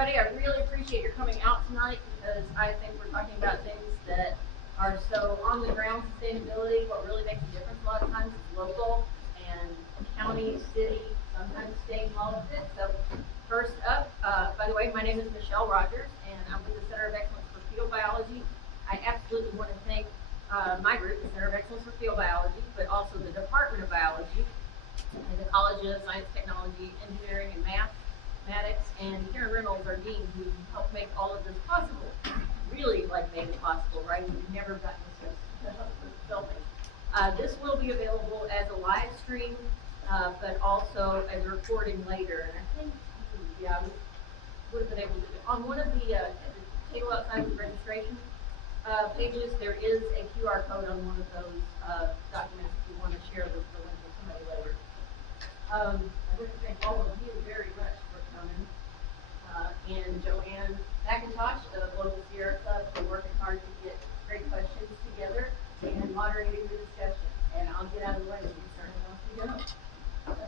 everybody. I really appreciate your coming out tonight because I think we're talking about things that are so on the ground sustainability. What really makes a difference a lot of times is local and county, city, sometimes state politics. So first up, by the way, my name is Michelle Rogers and I'm with the Center of Excellence for Field Biology. I absolutely want to thank my group, the Center of Excellence for Field Biology, but also the Department of Biology and the College of Science, Technology, Engineering, and Mathematics, and Karen Reynolds, our dean, who helped make all of this possible. Really, made it possible, right? We've never gotten this filming. This will be available as a live stream, but also as a recording later. And I think, yeah, we would have been able to do it. On one of the table outside the registration pages, there is a QR code on one of those documents if you want to share the link with somebody later. I want to thank all of you very much for coming. And Joanne McIntosh of Local Sierra Club for working hard to get great questions together and moderating the discussion. And I'll get out of the way and get started once we go. Okay.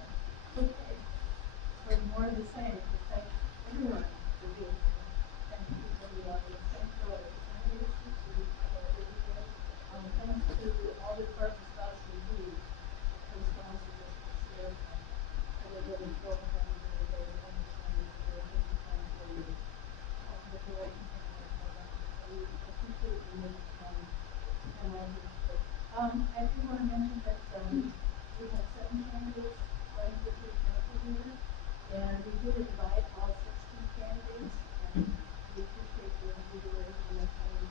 For more of the same, thank everyone for being here. Thank you for the audience. Thanks for all the candidates who thanks to all the department staff who do co-sponsor this year. I was really thrilled to have you here today. I understand it's a very busy time for you. The direction I appreciate you making time. I do want to mention that we have 7 candidates running for city council here, and we did invite all 16 candidates, and we appreciate your consideration of how we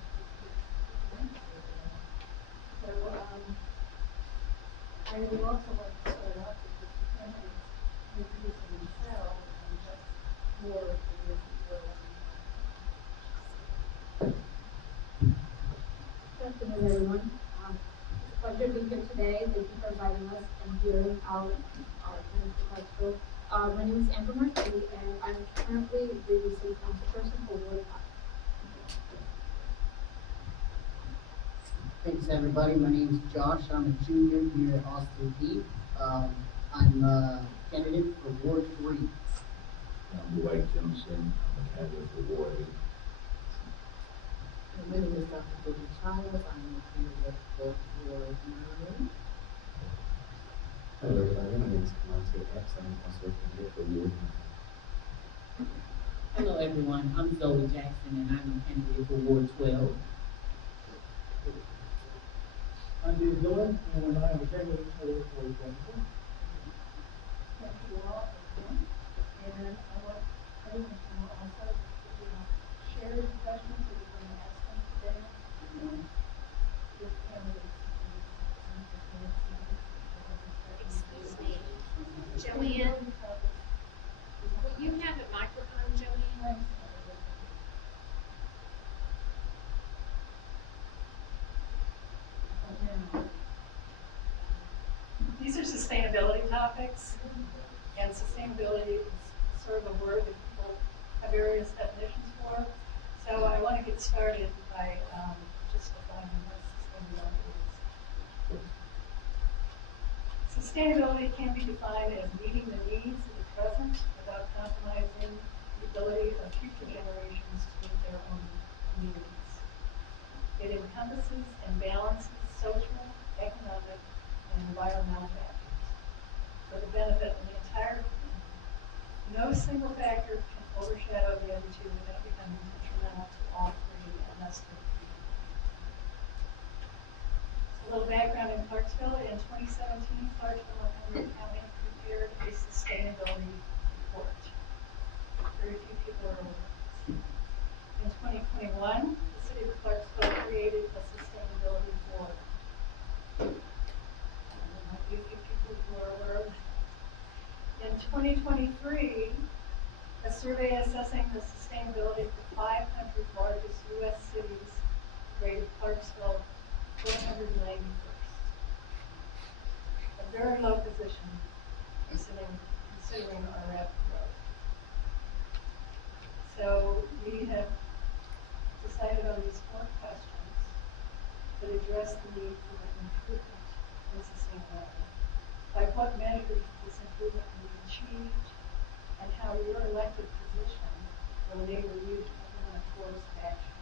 So, I would also like to start off with the candidates introducing themselves and just more of the Good afternoon, everyone. It's a pleasure to be here today. Thank you for inviting us and hearing our plans for Clarksville. My name is Amber Markey, and I'm currently the city council person for Ward 5. Thanks, everybody. My name is Josh. I'm a junior here at Austin Peay. I'm a candidate for Ward 3. I'm Dwight Johnson. I'm a candidate for Ward 8. My name is Dr. Booker Childs. I'm a candidate for Ward 9. Hello, everybody. My name is Kamante X. I'm also a candidate for Ward 9. Hello, everyone. I'm Zoe Jackson, and I'm a candidate for Ward 12. I'm Dave Dillon, and I am a candidate for Ward 24. Thank you all again. And I want everyone to know also that share the questions that you're going to ask them today. With candidates. Excuse me, Joanne, will you have a microphone, Joanne? These are sustainability topics, and sustainability is sort of a word that people have various definitions for. So I want to get started by just defining what sustainability is. Sustainability can be defined as meeting the needs of the present without compromising the ability of future generations to meet their own needs. It encompasses and balances social, economic, and environmental factors for the benefit of the entire community. No single factor can overshadow the other two without becoming detrimental to all three, and thus to the community. A little background in Clarksville. In 2017, Clarksville and Henry County prepared a sustainability report. Very few people are aware of this. In 2021, the city of Clarksville created a sustainability board. There might be a few people who are aware of it. In 2023, a survey assessing the sustainability of the 500 largest U.S. cities rated Clarksville 491st. A very low position considering our rapid growth. So we have decided on these 4 questions that address the need for improvement in sustainability. By what measures this improvement will be achieved, and how your elected position where they reviewed implement a course of action.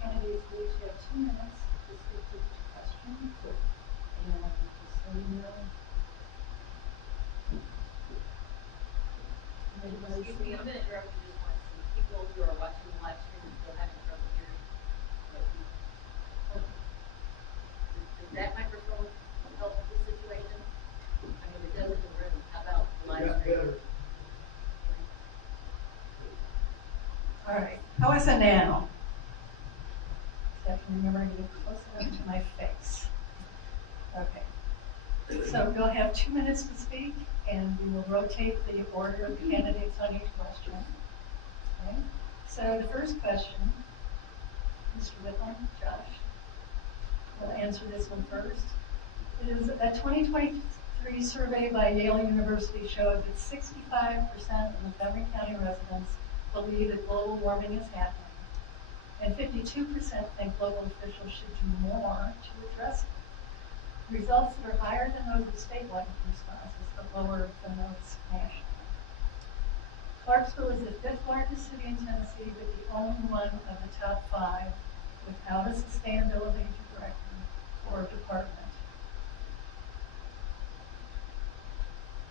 Candidates will each have 2 minutes to speak to each question, and just so you know. Everybody Excuse me, I'm gonna interrupt you just once. People who are watching the live stream are still having trouble hearing. Does that microphone help the situation? I mean, it does in the room. How about the live stream? All right, how is it now? So I can remember to get close enough to my face. Okay. So you'll have 2 minutes to speak, and we will rotate the order of candidates on each question. Okay. So the first question, Mr. Whitlam, Josh, will answer this one first. It is a 2023 survey by Yale University showed that 65% of Montgomery County residents believe that global warming is happening, and 52% think local officials should do more to address it. Results that are higher than those of statewide responses, but lower than those nationally. Clarksville is the 5th largest city in Tennessee, but the only one of the top 5 without a sustainability director or department,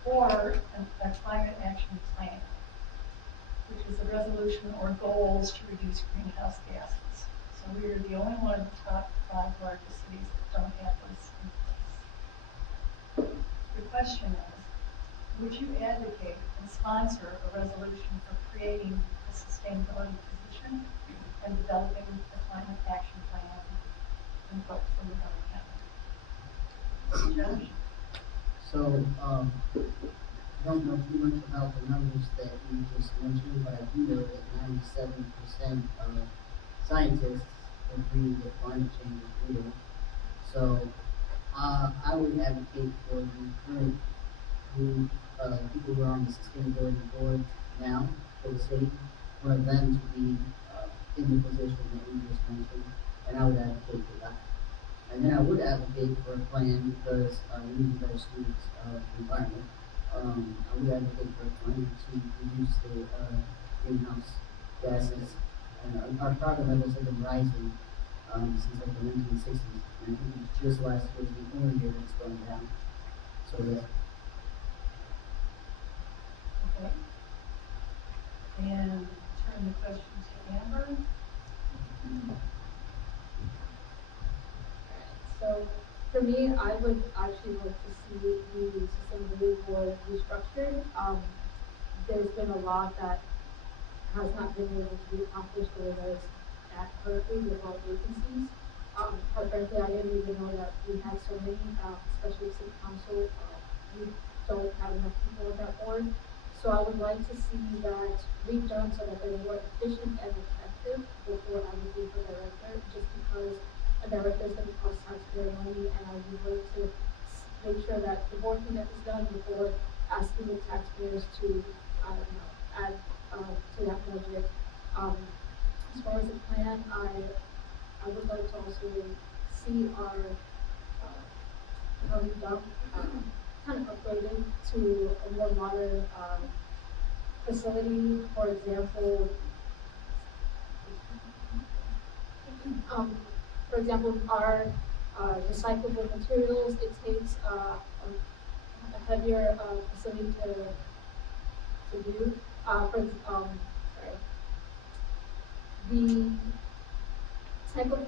or a climate action plan, which is a resolution or goals to reduce greenhouse gases. So we are the only one of the top 5 largest cities that don't have this in place. The question is, would you advocate and sponsor a resolution for creating a sustainability position and developing a climate action plan in Clarksville, Montgomery County? Josh? So, I don't know too much about the numbers that you just mentioned, but I do know that 97% of scientists agree that climate change is real. So, I would advocate for the current group, people who are on the sustainability board now for the city, for them to be in the position that we just mentioned, and I would advocate for that. And then I would advocate for a plan because we need better students of the environment. I would advocate for a plan to reduce the greenhouse gases. And our carbon levels have been rising since like the 1960s. And I think just last year was the only year that's going down. So yeah. Okay. And turn the question to Amber. So for me, I would actually like to see the sustainability board restructured. There's been a lot that has not been able to be accomplished the way that it's at currently with all vacancies. Quite frankly, I didn't even know that we had so many, especially city council. We don't have enough people on that board. So I would like to see that redone so that they're more efficient and effective before I would be for director, just because a director is going to cost taxpayer money, and I would like to make sure that the board can get this done before asking the taxpayers to, add to that budget. As far as the plan, I would like to also see our county dump kind of upgraded to a more modern facility. For example, our recyclable materials, it takes a heavier facility to do. The type of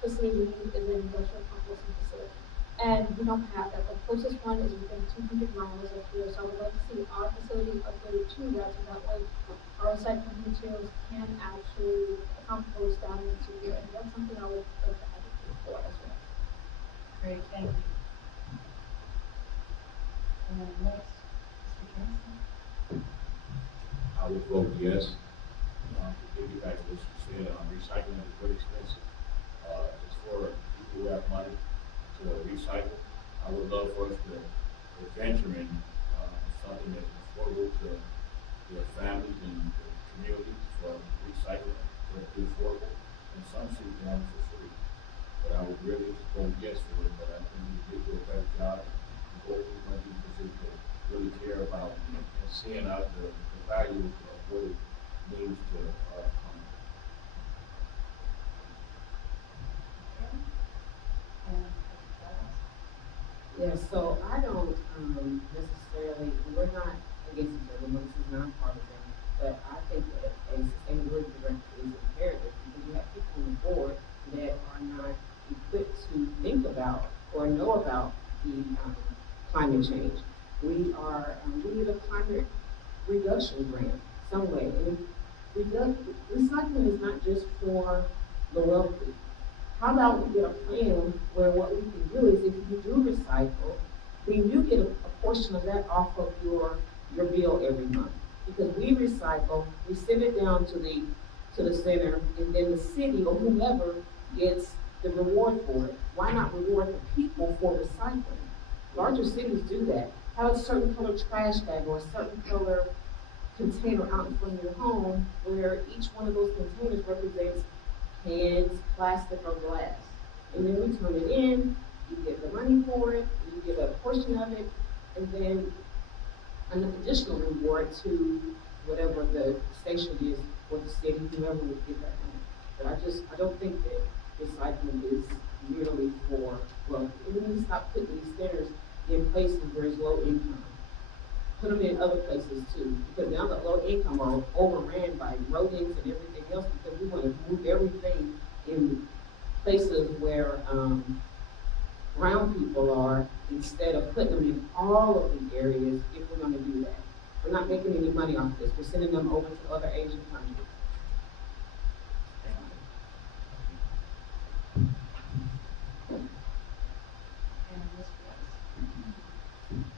facility we need is an industrial composting facility, and we don't have that. The closest one is within 200 miles of here, so I would like to see our facility upgraded to that, so that way our recycling materials can actually compost down into here, and that's something I would like to advocate for as well. Great, thank you. And then next, Mr. Johnson. I would vote yes. To piggyback what you said, recycling is very expensive. It's for people who have money to recycle. I would love for us to venture in something that's affordable to their families and the communities for recycling, for it to be affordable. And some cities can have it for free. But I would really vote yes for it, but I think we could do a better job. Both of the people to really care about and seeing out the value of what it needs to, come. Yeah, so I don't, necessarily, we're not against each other, this is nonpartisan, but I think that a sustainability director is imperative, because you have people on the board that are not equipped to think about or know about the, climate change. We are, we need a climate reduction grant, some way, and recycling is not just for the wealthy. How about we get a plan where what we can do is if you do recycle, then you get a portion of that off of your bill every month. Because we recycle, we send it down to the center, and then the city or whomever gets the reward for it. Why not reward the people for recycling? Larger cities do that. Have a certain color trash bag or a certain color container out in front of your home where each one of those containers represents cans, plastic, or glass. And then we turn it in, you get the money for it, you get a portion of it, and then an additional reward to whatever the station is for the city, whoever would get that money. But I don't think that recycling is merely for, well, we need to stop putting these centers in places where it's low income. Put them in other places too, because now the low income are overran by rodents and everything else, because we want to move everything in places where brown people are, instead of putting them in all of the areas if we're going to do that. We're not making any money off this. We're sending them over to other Asian countries.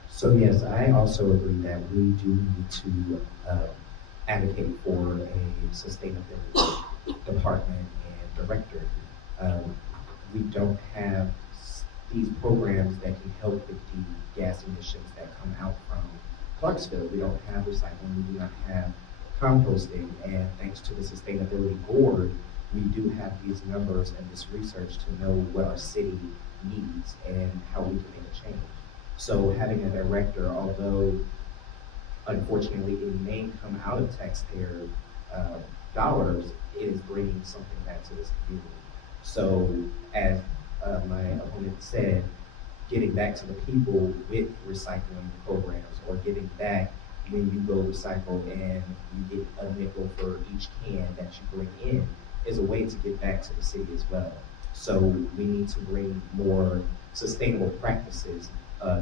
So yes, I also agree that we do need to advocate for a sustainability department and director. We don't have these programs that can help with the gas emissions that come out from Clarksville. We don't have recycling, we do not have composting, and thanks to the sustainability board, we do have these numbers and this research to know what our city needs and how we can make a change. So having a director, although unfortunately it may come out of taxpayer dollars, it is bringing something back to this community. So as my opponent said, getting back to the people with recycling programs, or getting back when you go recycle and you get a nickel for each can that you bring in, is a way to get back to the city as well. So we need to bring more sustainable practices,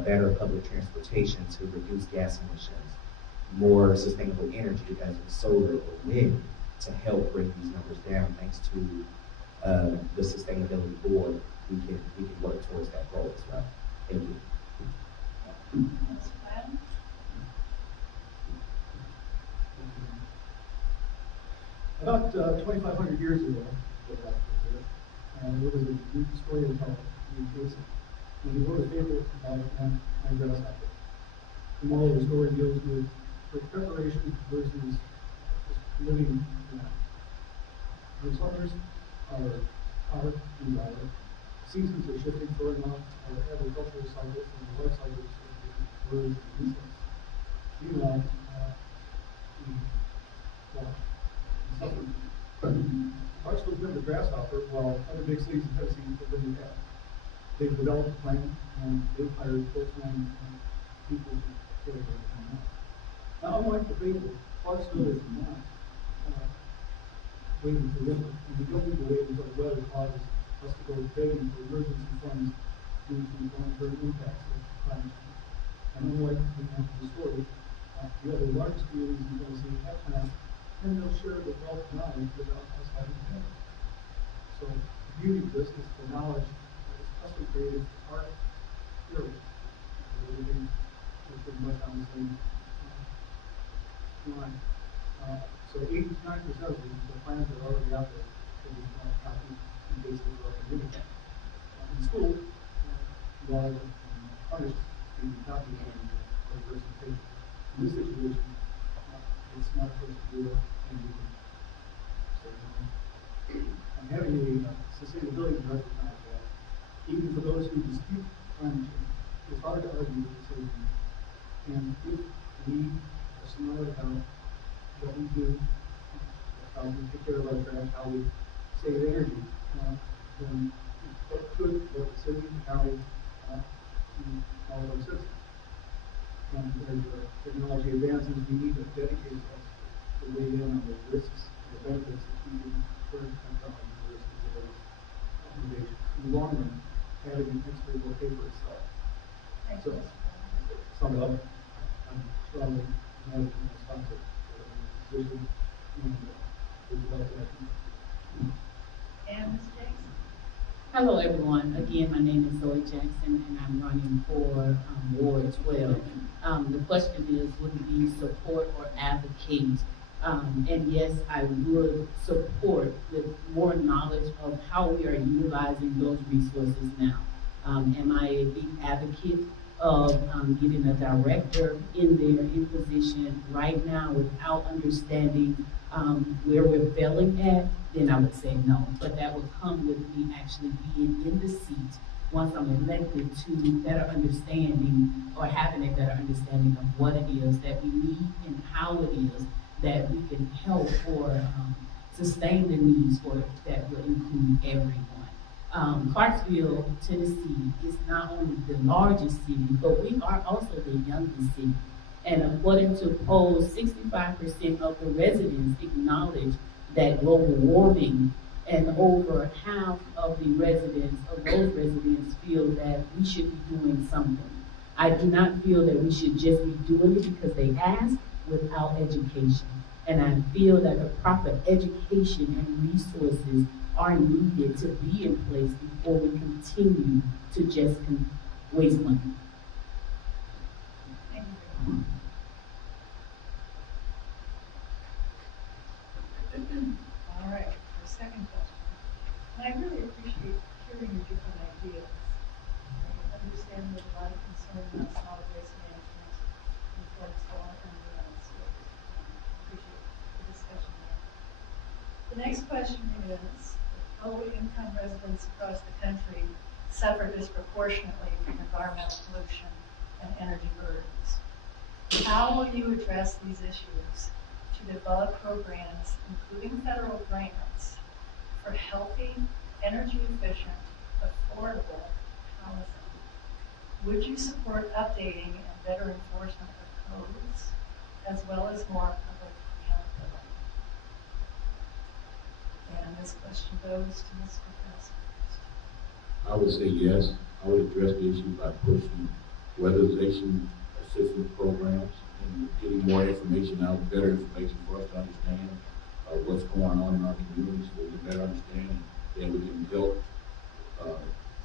better public transportation to reduce gas emissions, more sustainable energy as in solar or wind to help bring these numbers down. Thanks to the sustainability board, we can work towards that goal as well. Thank you. About 2,500 years ago, there was a Greek story called Peay. And he wrote a fable about a man and a grasshopper. The moral of the story deals with preparation versus just living in that. The summers are hot and dry. Seasons are shifting for enough. Our agricultural cycles and the life cycles of birds and insects. Meanwhile, Clarksville's been the grasshopper, while other big cities in Tennessee have been the cat. They've developed a plan, and they've hired full-time people to carry that plan out. Now, unlike the fable, Clarksville is not waiting for winter, and we don't need to wait until the weather causes us to go begging for emergency funds due to long-term impacts of climate change. And unlike the story, the other largest communities in Tennessee have plans, and they'll share the wealth and knowledge without us having to pay. So the beauty of this is the knowledge that is custom created for our area. We're living pretty much on the same line. So 89% of the plans that are already out there can be copied and pasted or communicated. In school, you are punished if you copy and representation. In this situation, it's not supposed to do it, and you can start doing it. And having a sustainability director like that, even for those who dispute climate change, it's hard to argue with the city. And if we are smart about what we do, how we take care of our trash, how we save energy, then what could, what the city, county, and all of our citizens. And as technology advances, we need a dedicated us to weigh in on the risks, the benefits of keeping current technology versus the innovation. In the long run, having an expert will pay for itself. Thank So, you. sum it up, I'm strongly united in this concept, position, and we develop that. And Ms. Jackson? Hello, everyone. Again, my name is Zoe Jackson, and I'm running for Ward 12. The question is, would it be support or advocate? And yes, I would support with more knowledge of how we are utilizing those resources now. Am I a big advocate of getting a director in there in position right now without understanding where we're failing at? Then I would say no. But that would come with me actually being in the seat once I'm elected to better understanding or having a better understanding of what it is that we need and how it is that we can help or sustain the needs for that will include everyone. Clarksville, Tennessee is not only the largest city, but we are also the youngest city. And according to polls, 65% of the residents acknowledge that global warming, and over half of the residents, of those residents, feel that we should be doing something. I do not feel that we should just be doing it because they ask without education. And I feel that the proper education and resources are needed to be in place before we continue to just waste money. Thank you. All right, our second question. And I really appreciate hearing your different ideas. I understand there's a lot of concern about solid waste management in Clarksville and the United States. Appreciate the discussion there. The next question is, low-income residents across the country suffer disproportionately from environmental pollution and energy burdens. How will you address these issues to develop programs, including federal grants, for healthy, energy-efficient, affordable housing? Would you support updating and better enforcement of codes, as well as more public accountability? And this question goes to Mr. President. I would say yes. I would address the issue by pushing weatherization assistance programs and getting more information out, better information for us to understand what's going on in our communities, so we can better understand, and then we can help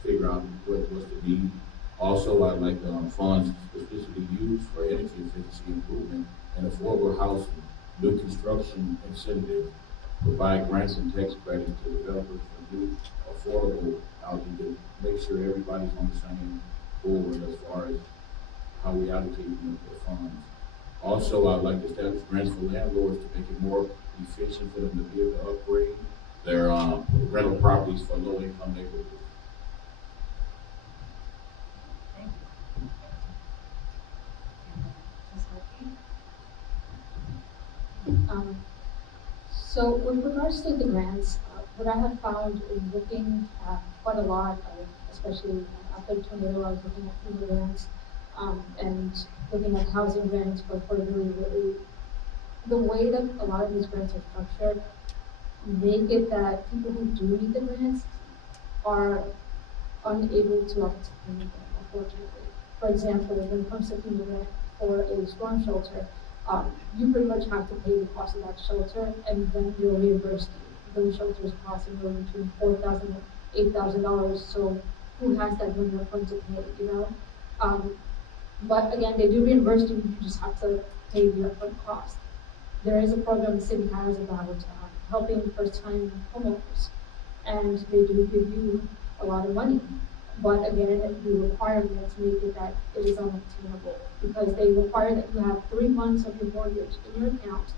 figure out what's the need. Also, I'd like funds specifically used for energy efficiency improvement and affordable housing, new construction incentive, provide grants and tax credits to developers for new affordable housing to make sure everybody's on the same board as far as how we allocate the funds. Also, I'd like to establish grants for landlords to make it more efficient for them to be able to upgrade their rental properties for low-income neighborhoods. Thank you. Ms. Wilkie? So with regards to the grants, what I have found in looking at quite a lot, especially after the tornado, I was looking at FEMA grants and looking at housing grants for affordability. The way that a lot of these grants are structured make it that people who do need the grants are unable to obtain them, unfortunately. For example, when it comes to FEMA grant for a storm shelter, you pretty much have to pay the cost of that shelter, and then you'll reimburse you. Those shelters cost anywhere between $4,000 and $8,000. So who has that money up front to pay? You know. But again, they do reimburse you. You just have to pay the upfront cost. There is a program the city has about helping first-time homeowners, and they do give you a lot of money. But again, the requirements make it that it is unobtainable because they require that you have 3 months of your mortgage in your account.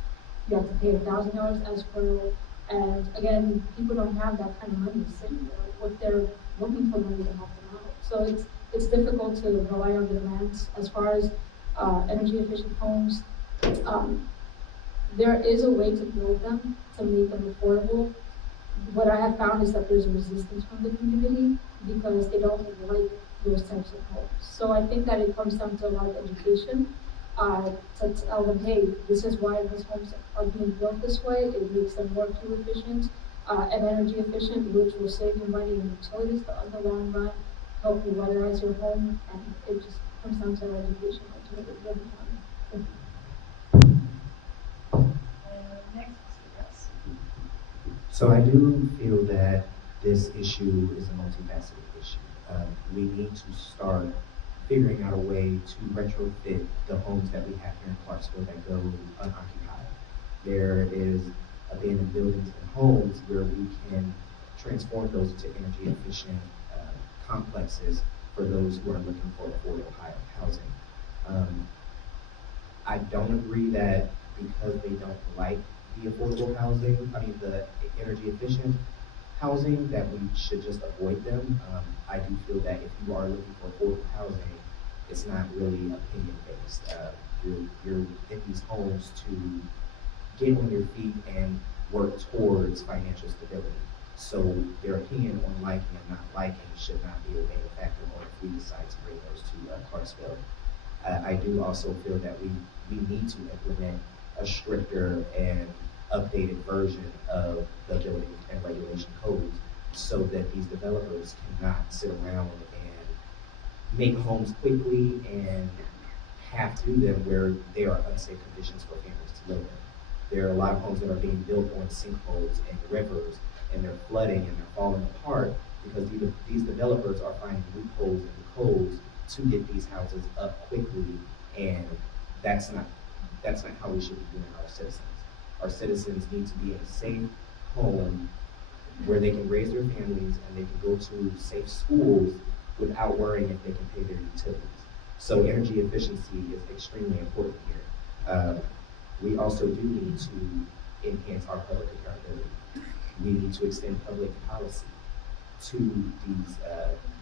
You have to pay $1,000 escrow, and again, people don't have that kind of money sitting there. What they're looking for money to help them out. So it's difficult to rely on the grants as far as energy efficient homes. there is a way to build them, to make them affordable. What I have found is that there's a resistance from the community because they don't like those types of homes. So I think that it comes down to a lot of education, to tell them, hey, this is why these homes are being built this way. It makes them more fuel efficient and energy efficient, which will save you money in utilities in the long run, help you weatherize your home, and it just comes down to education ultimately. Next, Mr. Russ. So I do feel that this issue is a multifaceted issue. We need to start figuring out a way to retrofit the homes that we have here in Clarksville that go unoccupied. There is abandoned buildings and homes where we can transform those to energy efficient complexes for those who are looking for affordable housing. I don't agree that because they don't like the affordable housing, the energy efficient housing, that we should just avoid them. I do feel that if you are looking for affordable housing, it's not really opinion based. You're in these homes to get on your feet and work towards financial stability. So their opinion on liking and not liking should not be a main factor on if we decide to bring those to Clarksville. I do also feel that we need to implement a stricter and updated version of the building and regulation codes so that these developers cannot sit around and make homes quickly and have to do them where there are unsafe conditions for families to live in. There are a lot of homes that are being built on sinkholes and rivers, and they're flooding and they're falling apart because these developers are finding loopholes in the codes to get these houses up quickly, and that's not how we should be doing our citizens. Our citizens need to be in a safe home where they can raise their families and they can go to safe schools without worrying if they can pay their utilities. So energy efficiency is extremely important here. We also do need to enhance our public accountability. We need to extend public policy to these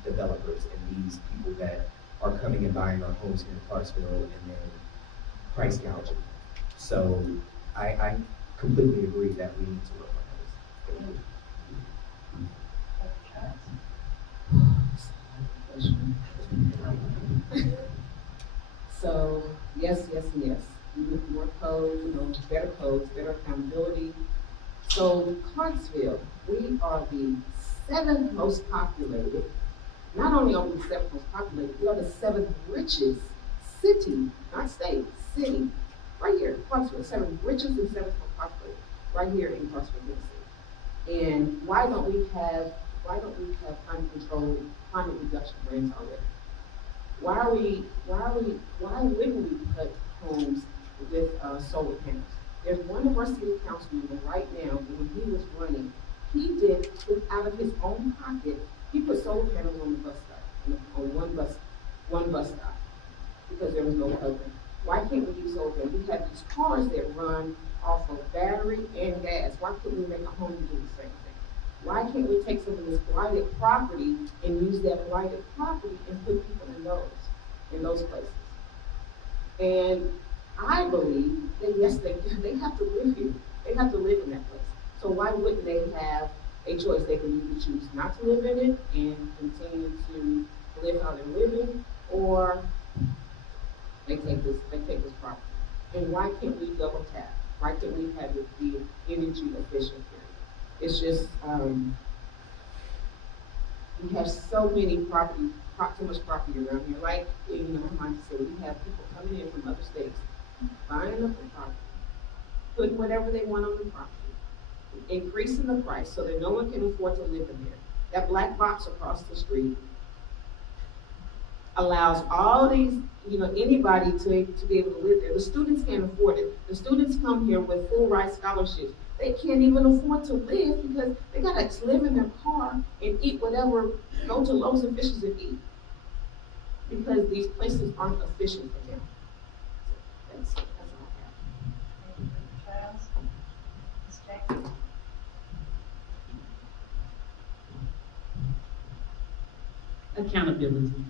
developers and these people that are coming and buying our homes here in Clarksville and then price gouging. So I completely agree that we need to work on this. So, yes. We need more codes, better codes, better accountability. So, Clarksville, we are the 7th most populated. Not only are we the 7th most populated, we are the 7th richest city, not state, city, right here, Clarksville, 7th richest and 7th most populated, right here in Clarksville, Tennessee. And why don't we have climate control, climate reduction grants already? Why wouldn't we put homes with solar panels? There's one of our city councilmen right now, when he was running, he did, out of his own pocket, he put solar panels on the bus stop, on one bus stop, because there was no other. Why can't we use solar panels? We have these cars that run off of battery and gas. Why couldn't we make a home do the same thing? Why can't we take some of this blighted property and use that blighted property and put people in those places? And I believe that yes, they have to live here. They have to live in that place. So why wouldn't they have a choice? They can either choose not to live in it and continue to live how they're living, or they take this property. And why can't we double tap? Why can't we have it be energy efficient here? It's just we have so much property around here. Like Mike said, we have people coming in from other states, buying up the property, putting whatever they want on the property, increasing the price so that no one can afford to live in there. That black box across the street allows all these, anybody to be able to live there. The students can't afford it. The students come here with full ride scholarships. They can't even afford to live because they gotta live in their car and eat whatever, go to Lowe's and Fisher's and eat. Because these places aren't efficient for them. That's all I have. Thank you, Mr. Childs. Ms. Jackson. Accountability.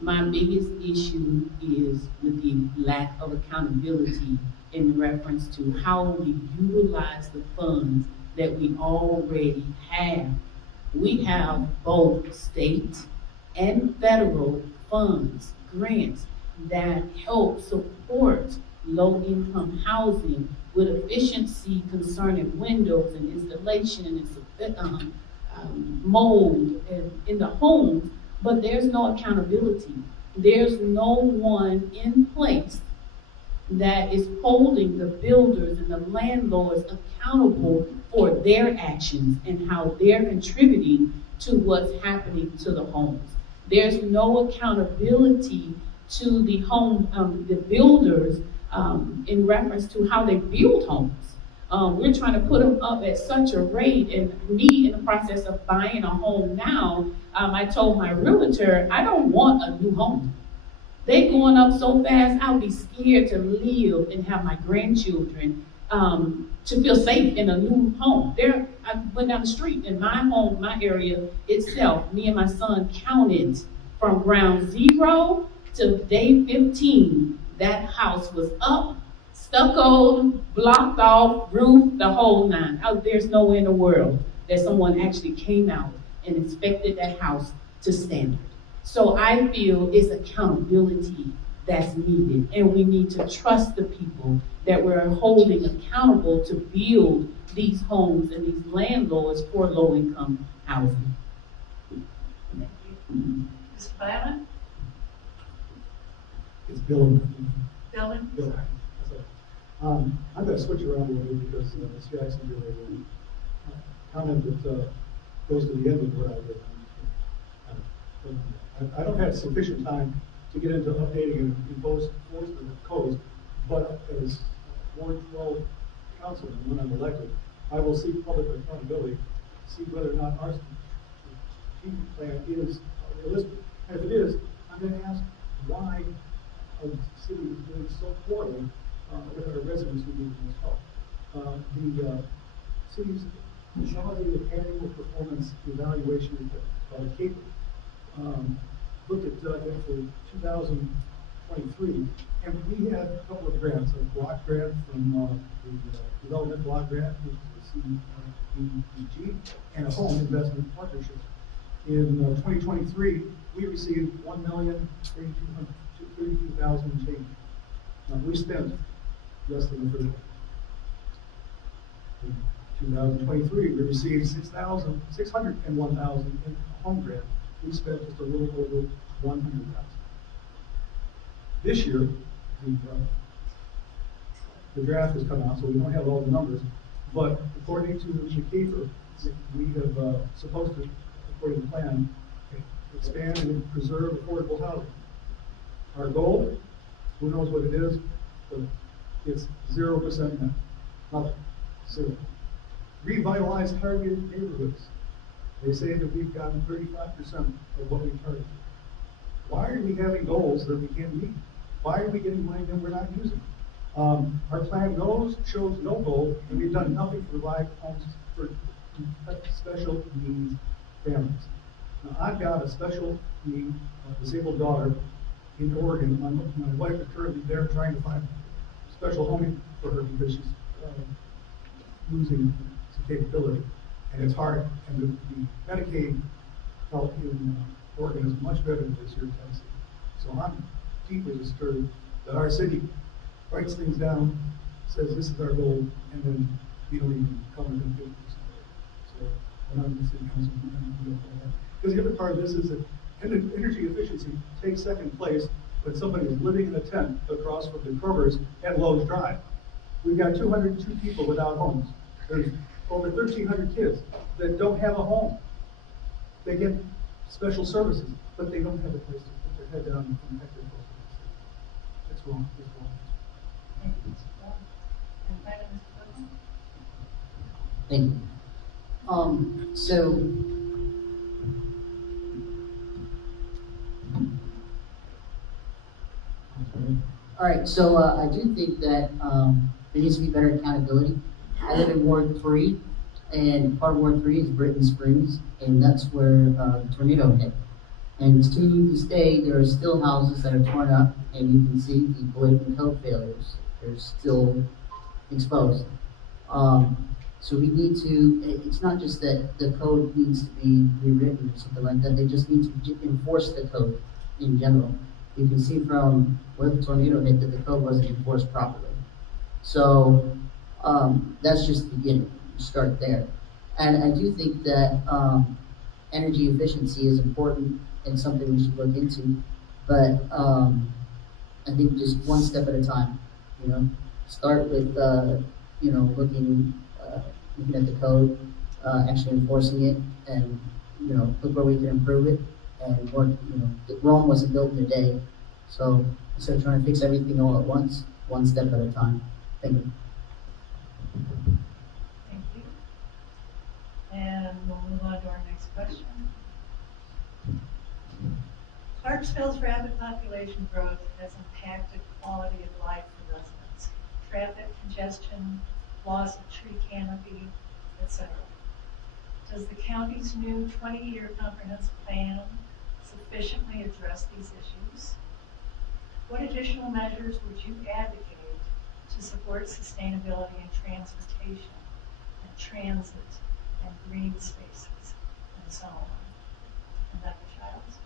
My biggest issue is with the lack of accountability in reference to how we utilize the funds that we already have. We have both state and federal funds, grants that help support low-income housing with efficiency concerning windows and installation and mold in the homes, but there's no accountability. There's no one in place that is holding the builders and the landlords accountable for their actions and how they're contributing to what's happening to the homes. There's no accountability to the the builders in reference to how they build homes. We're trying to put them up at such a rate, and me in the process of buying a home now, I told my realtor, I don't want a new home. They going up so fast, I'll be scared to live and have my grandchildren to feel safe in a new home. I went down the street in my home, my area itself, me and my son counted from ground zero to day 15, that house was up, stuccoed, blocked off, roof, the whole nine. There's nowhere in the world that someone actually came out and inspected that house to standard. So I feel it's accountability that's needed, and we need to trust the people that we're holding accountable to build these homes and these landlords for low-income housing. Thank you. Mr. Byron? It's Bill. Dylan? Bill. I'm going to switch around a little bit because Ms. Jackson did a comment that goes to the end of what I did. I don't have sufficient time to get into updating and enforcement of codes, but as Ward 12 councilman, when I'm elected, I will seek public accountability, see whether or not our strategic plan is realistic. And if it is, I'm going to ask why the city is doing so poorly with our residents who need the most help. The city's consolidated annual performance evaluation by the CAPER looked at it for 2023, and we had a couple of grants, a block grant from the development block grant, which is the CDBG, and a home investment partnership. In 2023, we received $1,032,000 change. We spent less than a third. In 2023, we received $601,000 in a home grant. We spent just a little over $100,000. This year, the draft has come out, so we don't have all the numbers. But according to the CAPER, we have supposed to, according to the plan, expand and preserve affordable housing. Our goal, who knows what it is, but it's 0% net. Nothing. Zero. Revitalize targeted neighborhoods. They say that we've gotten 35% of what we targeted. Why are we having goals that we can't meet? Why are we getting money that we're not using? Our plan shows no goal, and we've done nothing to provide homes for special needs families. Now, I've got a special need disabled daughter in Oregon. My wife is currently there trying to find a special home for her because she's losing some capability. And it's hard, and the Medicaid help in Oregon is much better than this here in Tennessee. So I'm deeply disturbed that our city writes things down, says this is our goal, and then we don't even cover them 50%. So when I'm in the city council, we don't know that. Because the other part of this is that energy efficiency takes second place when somebody is living in a tent across from the Kroger's at Lowe's Drive. We've got 202 people without homes. There's over 1,300 kids that don't have a home. They get special services, but they don't have a place to put their head down and protect their close. It's wrong. It's wrong. Thank you, Mr. Bell. And finally, Mr. Bell. Thank you. So, all right, so I do think that there needs to be better accountability. I live in Ward 3, and part of Ward 3 is Britain Springs, and that's where the tornado hit. And to this day, there are still houses that are torn up, and you can see the blatant code failures. They're still exposed. So we need to, it's not just that the code needs to be rewritten or something like that, they just need to enforce the code in general. You can see from where the tornado hit that the code wasn't enforced properly. So that's just the beginning. You start there. And I do think that energy efficiency is important and something we should look into. But I think just one step at a time. You know, start with looking at the code, actually enforcing it, and look where we can improve it. And work. Rome wasn't built in a day, so instead of trying to fix everything all at once, one step at a time. Thank you. Thank you. And we'll move on to our next question. Clarksville's rapid population growth has impacted quality of life for residents. Traffic congestion, loss of tree canopy, etc. Does the county's new 20-year comprehensive plan sufficiently address these issues? What additional measures would you advocate to support sustainability in transportation and transit and green spaces and so on? And Dr. Childs?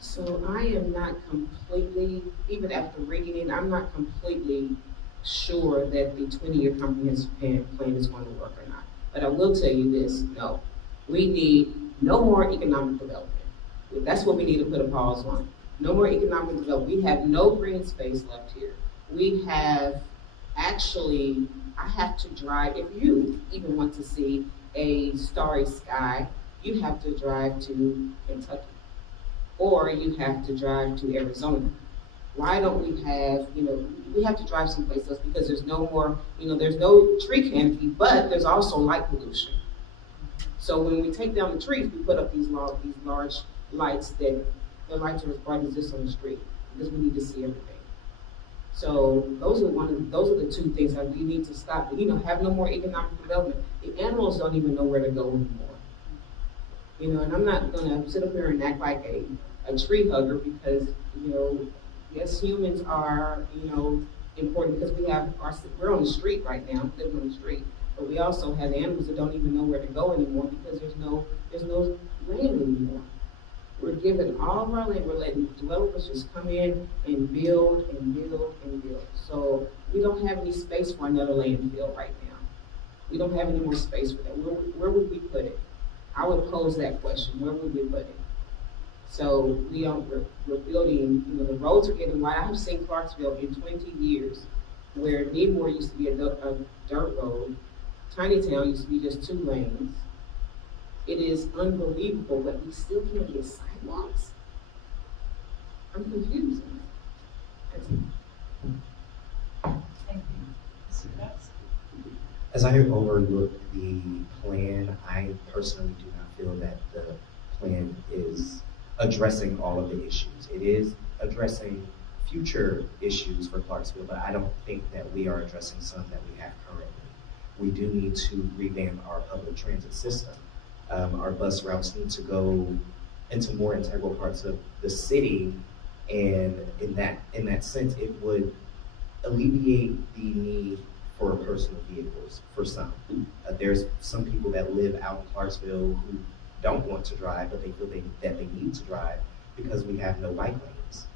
So I am not completely, even after reading it, I'm not completely sure that the 20-year comprehensive plan is going to work or not. But I will tell you this, no. We need no more economic development. That's what we need to put a pause on. No more economic development. We have no green space left here. We have actually, I have to drive, if you even want to see a starry sky, you have to drive to Kentucky. Or you have to drive to Arizona. Why don't we have, we have to drive someplace else because there's no more, there's no tree canopy, but there's also light pollution. So when we take down the trees, we put up these large lights that the lights are as bright as this on the street because we need to see everything. So those are the two things that we need to stop. Have no more economic development. The animals don't even know where to go anymore. And I'm not gonna sit up here and act like a tree hugger because yes, humans are important because we're on the street right now, living on the street. But we also have animals that don't even know where to go anymore because there's no land anymore. We're giving all of our land, we're letting developers just come in and build and build and build. So we don't have any space for another landfill right now. We don't have any more space for that. Where would we put it? I would pose that question. Where would we put it? So we're building, the roads are getting wide. I have seen Clarksville in 20 years where Needmore used to be a dirt road. Tinytown used to be just 2 lanes. It is unbelievable, but we still can't get sidewalks. I'm confused. Thank you. Mr. Betts? As I overlook the plan, I personally do not feel that the plan is addressing all of the issues. It is addressing future issues for Clarksville, but I don't think that we are addressing some that we have currently. We do need to revamp our public transit system. Our bus routes need to go into more integral parts of the city, and in that sense, it would alleviate the need for personal vehicles for some. There's some people that live out in Clarksville who don't want to drive, but they feel that they need to drive because we have no bike lanes.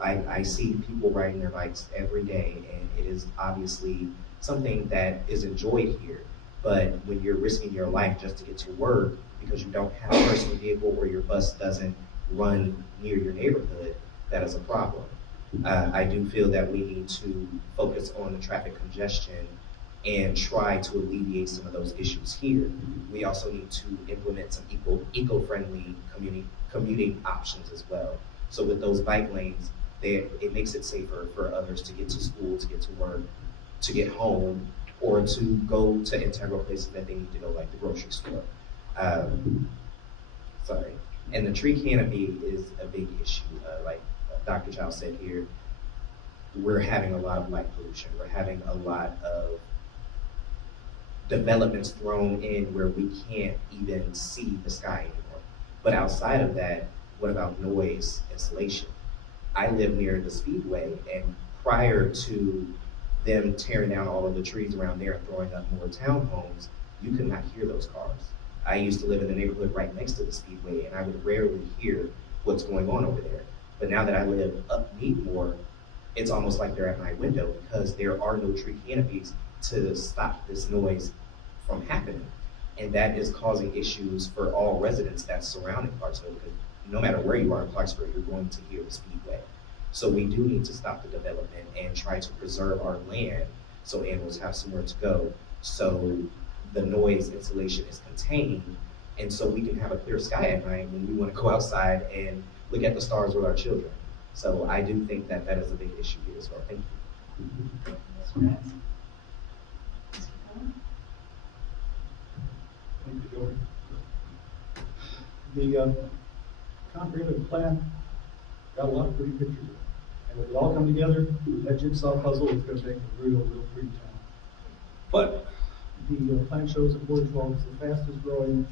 I see people riding their bikes every day, and it is obviously something that is enjoyed here. But when you're risking your life just to get to work because you don't have a personal vehicle or your bus doesn't run near your neighborhood, that is a problem. I do feel that we need to focus on the traffic congestion and try to alleviate some of those issues here. We also need to implement some eco-friendly commuting options as well. So with those bike lanes, it makes it safer for others to get to school, to get to work, to get home, or to go to integral places that they need to go, like the grocery store. And the tree canopy is a big issue. Like Dr. Chow said here, we're having a lot of light pollution. We're having a lot of developments thrown in where we can't even see the sky anymore. But outside of that, what about noise insulation? I live near the Speedway, and prior to them tearing down all of the trees around there and throwing up more townhomes, you could not hear those cars. I used to live in the neighborhood right next to the Speedway, and I would rarely hear what's going on over there. But now that I live up Meadmore, it's almost like they're at my window because there are no tree canopies to stop this noise from happening. And that is causing issues for all residents that's surrounding Clarksville, because no matter where you are in Clarksville, you're going to hear the Speedway. So we do need to stop the development and try to preserve our land so animals have somewhere to go, so the noise insulation is contained, and so we can have a clear sky at night when we want to go outside and look at the stars with our children. So I do think that that is a big issue here as well. Thank you. Mr. Max? Mr. Cohen? Thank you, Joey. The comprehensive plan got a lot of pretty pictures in it. And if it all come together, that jigsaw puzzle is going to make a real pretty town. But the plan shows that Ward 12 is the fastest growing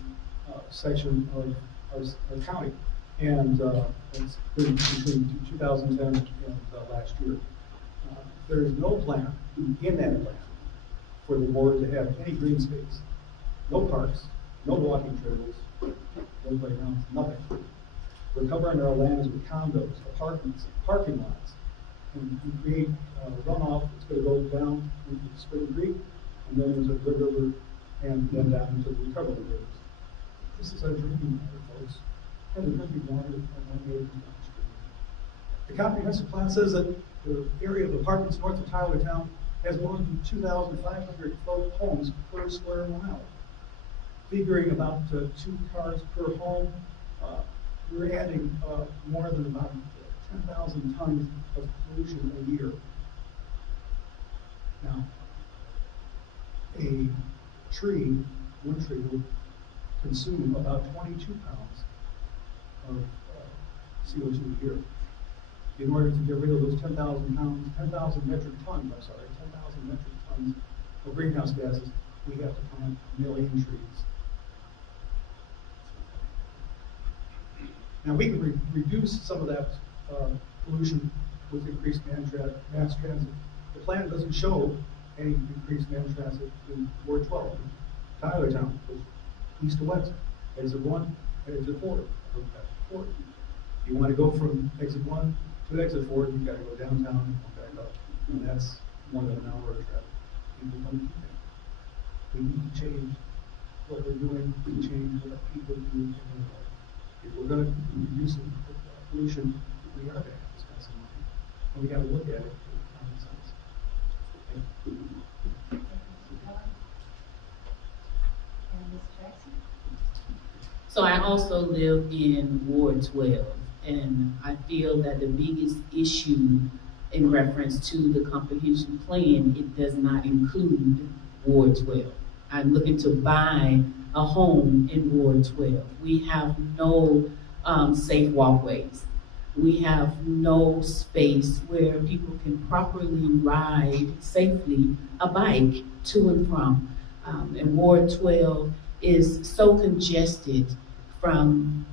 section of our county. And it's been between 2010 and last year. There is no plan in that plan for the board to have any green space. No parks, no walking trails, no playgrounds, nothing. We're covering our lands with condos, apartments, parking lots, and we create runoff that's going to go down into Spring Creek, and then into the river, and then down into the recovery rivers. This is our drinking water, folks. And the drinking water and then downstream. The comprehensive plan says that the area of apartments north of Tylertown has more than 2,500 homes per square mile. Figuring about 2 cars per home, we're adding more than about 10,000 tons of pollution a year. Now, one tree will consume about 22 pounds of CO2 a year. In order to get rid of those 10,000 metric tons of greenhouse gases, we have to plant 1 million trees. Now, we can reduce some of that pollution with increased mass transit. The plan doesn't show any increased mass transit in Ward 12, Tylertown, east to west, exit 1, exit 4. If you want to go from exit 1 to exit 4, you've got to go downtown and come back up. And that's more than an hour of traffic. People don't do that. We need to change what we're doing to change what people do in their life. If we're going to reduce pollution, we are going to have to spend some money. And we got to look at it with common sense. Thank you. Thank you, Mr. Cohen. And Ms. Jackson? So I also live in Ward 12, and I feel that the biggest issue in reference to the comprehensive plan, it does not include Ward 12. I'm looking to buy a home in Ward 12. We have no safe walkways. We have no space where people can properly ride safely a bike to and from. And Ward 12 is so congested from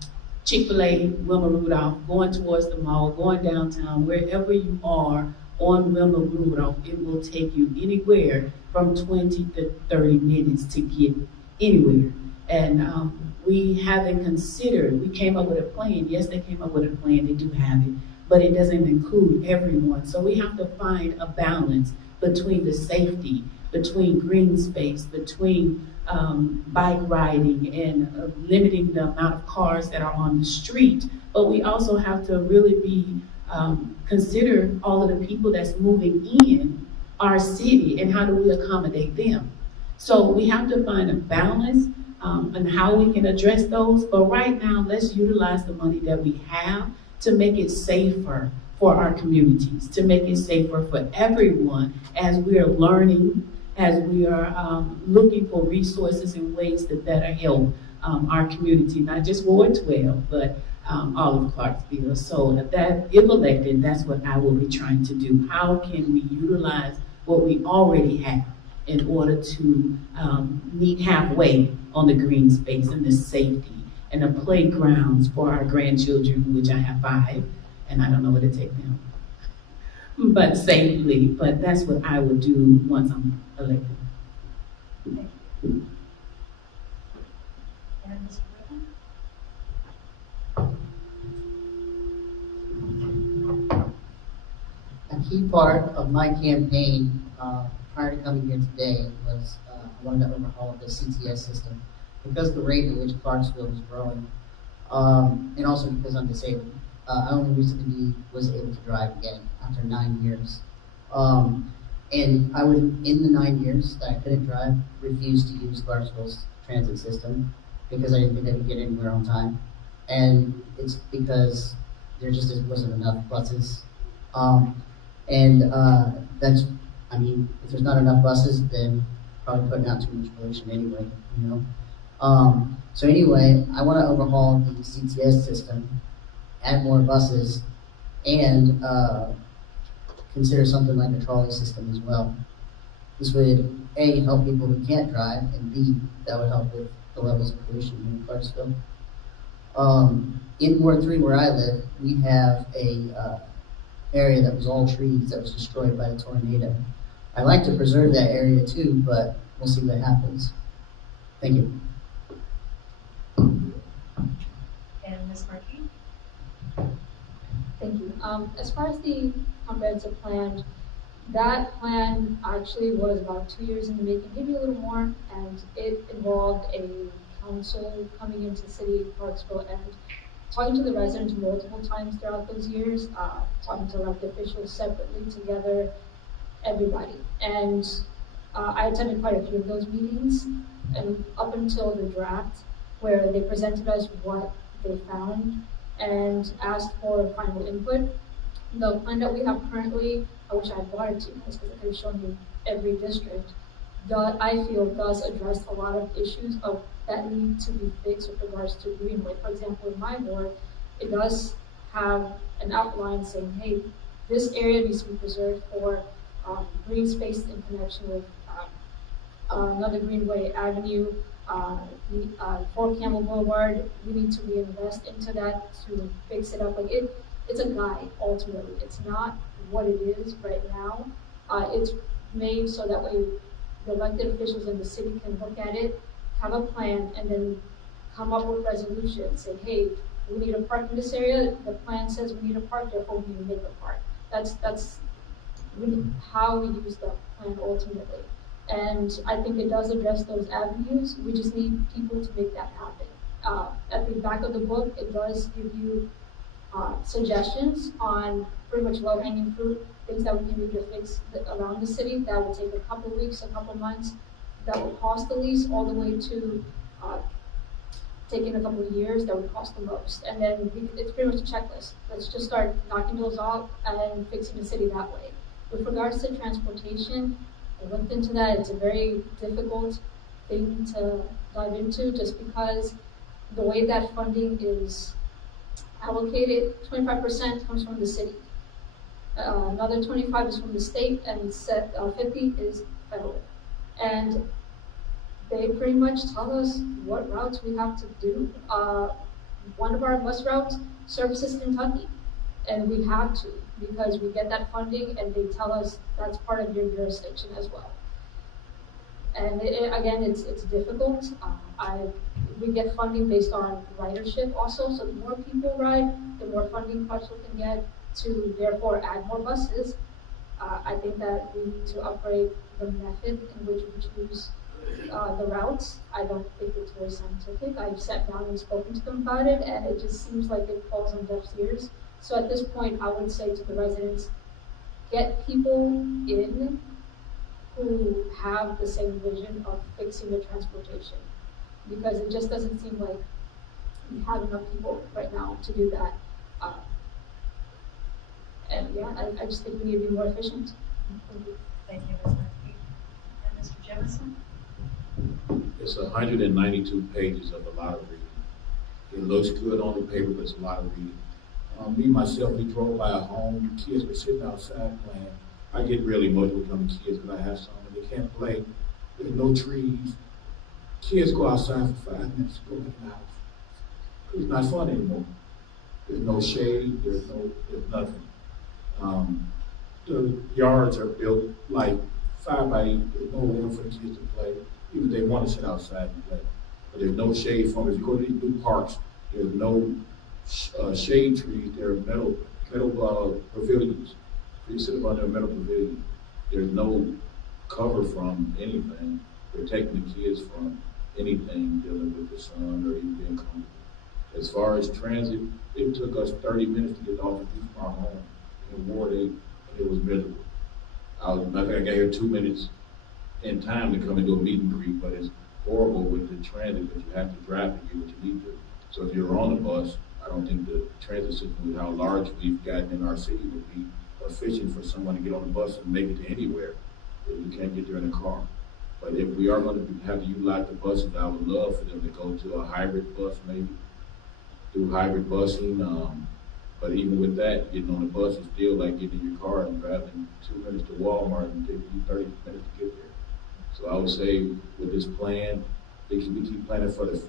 Chick-fil-A, Wilma Rudolph, going towards the mall, going downtown, wherever you are on Wilma Rudolph, it will take you anywhere from 20 to 30 minutes to get anywhere. And we haven't considered, we came up with a plan. Yes, they came up with a plan, they do have it, but it doesn't include everyone. So we have to find a balance between the safety, between green space, between bike riding and limiting the amount of cars that are on the street. But we also have to really be, consider all of the people that's moving in our city and how do we accommodate them. So we have to find a balance on how we can address those. But right now, let's utilize the money that we have to make it safer for our communities, to make it safer for everyone as we are learning, as we are looking for resources and ways to better help our community, not just Ward 12, but all of Clarksville. So that, if elected, that's what I will be trying to do. How can we utilize what we already have in order to meet halfway on the green space and the safety and the playgrounds for our grandchildren, which I have 5, and I don't know what it takes them, but safely. But that's what I would do once I'm elected. Thank you. And Mr. Griffin? A key part of my campaign prior to coming here today was I wanted to overhaul the CTS system because the rate at which Clarksville was growing, and also because I'm disabled. I only recently was able to drive again after 9 years. And I would, in the 9 years that I couldn't drive, refuse to use Clarksville's transit system because I didn't think I could get anywhere on time. And it's because there just wasn't enough buses. That's, I mean, if there's not enough buses, then probably putting out too much pollution anyway, you know. So anyway, I want to overhaul the CTS system, add more buses, and consider something like a trolley system as well. This would A, help people who can't drive, and B, that would help with the levels of pollution in Clarksville. In Ward 3 where I live, we have a area that was all trees that was destroyed by the tornado. I like to preserve that area too, but we'll see what happens. Thank you. And Ms. Markey? Thank you. As far as the comprehensive plan, that plan actually was about 2 years in the making, maybe a little more, and it involved a council coming into the city of Clarksville and talking to the residents multiple times throughout those years, talking to elected officials separately, together, everybody. And I attended quite a few of those meetings, and up until the draft, where they presented us what they found and asked for final input. The plan that we have currently, I wish I had brought it to you guys because I could have shown you every district, that I feel does address a lot of issues that need to be fixed with regards to greenway. For example, in my ward, it does have an outline saying, hey, this area needs to be preserved for green space in connection with another greenway avenue, for Campbell Boulevard. We need to reinvest into that to fix it up. Like it's a guide ultimately. It's not what it is right now. It's made so that way the elected officials in the city can look at it, have a plan, and then come up with resolutions. Say, hey, we need a park in this area. The plan says we need a park, therefore we need to make a park. That's really how we use the plan ultimately. And I think it does address those avenues. We just need people to make that happen. At the back of the book, it does give you suggestions on pretty much low-hanging fruit, things that we can do to fix around the city. That will take a couple of weeks, a couple of months. That will cost the least, all the way to taking a couple of years that would cost the most. And then it's pretty much a checklist. Let's just start knocking those off and fixing the city that way. With regards to transportation, I looked into that. It's a very difficult thing to dive into just because the way that funding is allocated, 25% comes from the city. Another 25 is from the state, and 50 is federal. And they pretty much tell us what routes we have to do. One of our bus routes services Kentucky, and we have to because we get that funding, and they tell us that's part of your jurisdiction as well. And again, it's difficult. We get funding based on ridership also, so the more people ride, the more funding Clarksville can get to therefore add more buses. I think that we need to upgrade the method in which we choose the routes. I don't think it's very scientific. I've sat down and spoken to them about it, and it just seems like it falls on deaf ears. So at this point, I would say to the residents, get people in who have the same vision of fixing the transportation, because it just doesn't seem like we have enough people right now to do that. And yeah, I just think we need to be more efficient. Thank you, Ms. Murphy. And Mr. Jemison? It's 192 pages of a lot of reading. It looks good on the paper, but it's a lot of reading. Me, myself, we drove by a home, the kids were sitting outside playing. I get really emotional with them kids because I have some, and they can't play. There's no trees. Kids go outside for 5 minutes, go in the house. It's not fun anymore. There's no shade, there's nothing. The yards are built like 5 by 8, there's no room for the kids to play, even if they want to sit outside and play. But there's no shade from it. If you go to these new parks, there's no shade trees, there are metal pavilions. You sit up under a metal pavilion. There's no cover from anything, protecting the kids from anything dealing with the sun or even being comfortable. As far as transit, it took us 30 minutes to get off of our home in Ward 8, and it was miserable. I think I got here 2 minutes in time to come and do a meet and greet, but it's horrible with the transit that you have to drive to get what you need to. So if you're on the bus, I don't think the transit system with how large we've gotten in our city would be efficient for someone to get on the bus and make it to anywhere if you can't get there in a car. But if we are going to have to utilize the buses, I would love for them to go to a hybrid bus, maybe do hybrid busing. But even with that, getting on the bus is still like getting in your car and driving 2 minutes to Walmart and taking you 30 minutes to get there. So I would say with this plan, we keep planning for the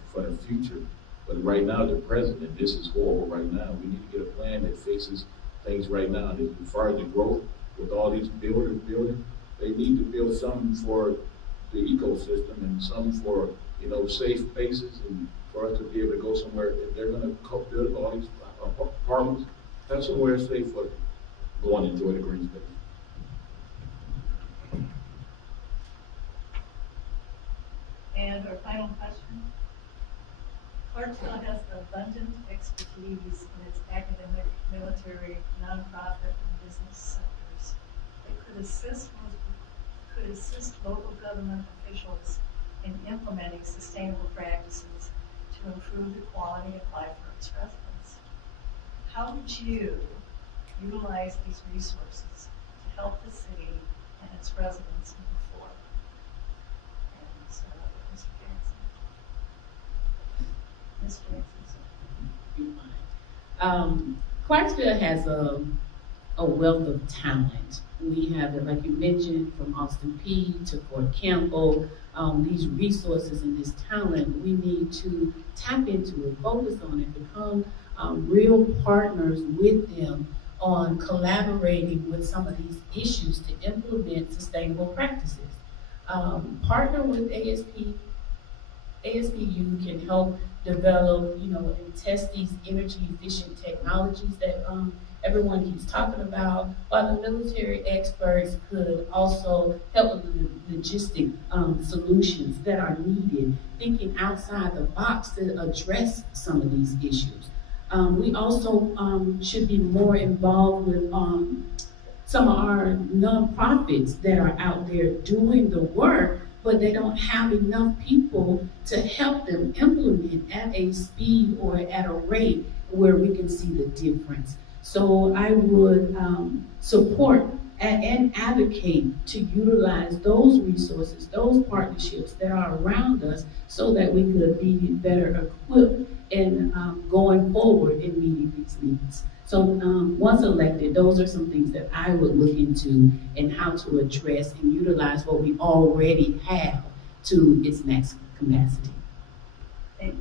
future. But right now, the president, this is horrible right now. We need to get a plan that fixes things right now. And as far as the growth, with all these builders building, they need to build something for the ecosystem and some for, safe places and for us to be able to go somewhere. If they're going to build all these apartments, have somewhere safe for go and enjoy the green space. And our final question. Clarksville has abundant expertise in its academic, military, nonprofit, and business sectors. It could assist local government officials in implementing sustainable practices to improve the quality of life for its residents. How would you utilize these resources to help the city and its residents move forward? And start off with Mr. Jackson. Ms. Jackson. Clarksville has a wealth of talent. We have, like you mentioned, from Austin Peay to Fort Campbell, these resources and this talent, we need to tap into it, focus on it, become real partners with them on collaborating with some of these issues to implement sustainable practices. Partner with ASPU can help develop, and test these energy efficient technologies that everyone keeps talking about, while the military experts could also help with the logistic solutions that are needed, thinking outside the box to address some of these issues. We also should be more involved with some of our nonprofits that are out there doing the work, but they don't have enough people to help them implement at a speed or at a rate where we can see the difference. So I would support and advocate to utilize those resources, those partnerships that are around us so that we could be better equipped in going forward in meeting these needs. So once elected, those are some things that I would look into and how to address and utilize what we already have to its max capacity. Thank you,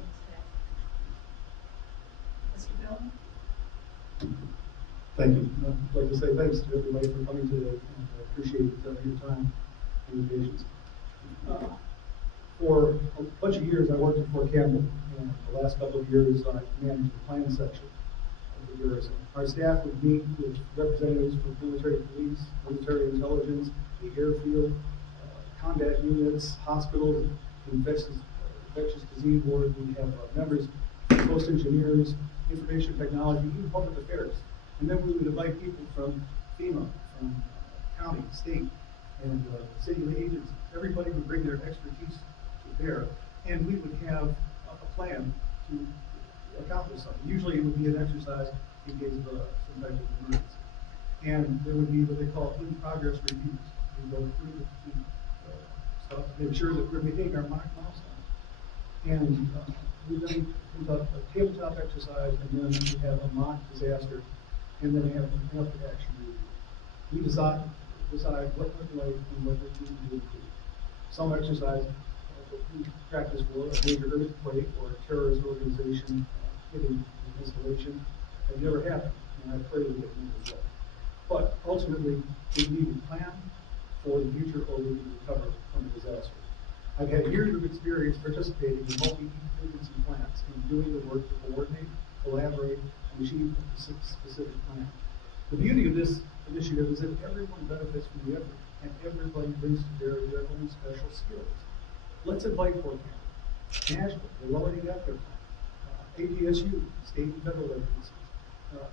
Mr. Bill? Thank you. I'd like to say thanks to everybody for coming today, and I appreciate your time and your patience. For a bunch of years, I worked at Fort Campbell, and the last couple of years, I managed the planning section of the garrison. Our staff would meet with representatives from military police, military intelligence, the airfield, combat units, hospitals, infectious disease ward. We have members, coast engineers, information technology, even public affairs. And then we would invite people from FEMA, from county, state, and city agencies. Everybody would bring their expertise to bear, and we would have a plan to accomplish something. Usually it would be an exercise in case of some type of emergency. And there would be what they call in-progress reviews. We go through the stuff to make sure that we're meeting our milestones. And we then a tabletop exercise, and then we have a mock disaster, and then we have an after action review. We decide what went right and what we need to do. Some exercise we practice for a major earthquake or a terrorist organization hitting the installation had never happened, and I pray that it never will. But ultimately, we need to plan for the future or we can recover from a disaster. I've had years of experience participating in multi-contingency plans and doing the work to coordinate, collaborate, and achieve a specific plan. The beauty of this initiative is that everyone benefits from the effort, and everybody brings to bear their own special skills. Let's invite Fort Campbell, Nashville, they've already got their plan, APSU, state and federal agencies,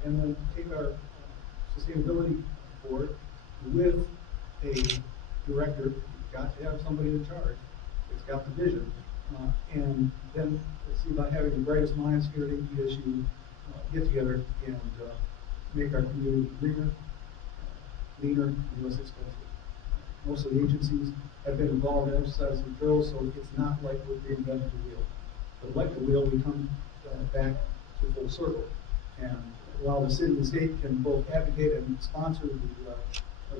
and then take our sustainability board with a director. You've got to have somebody in charge. It's got the vision, and then let's see about having the brightest minds here at APSU get together and make our community greener, leaner, and less expensive. Most of the agencies have been involved in exercise and drills, so it's not like we're reinventing the wheel. But like the wheel, we come back to full circle. And while the city and state can both advocate and sponsor the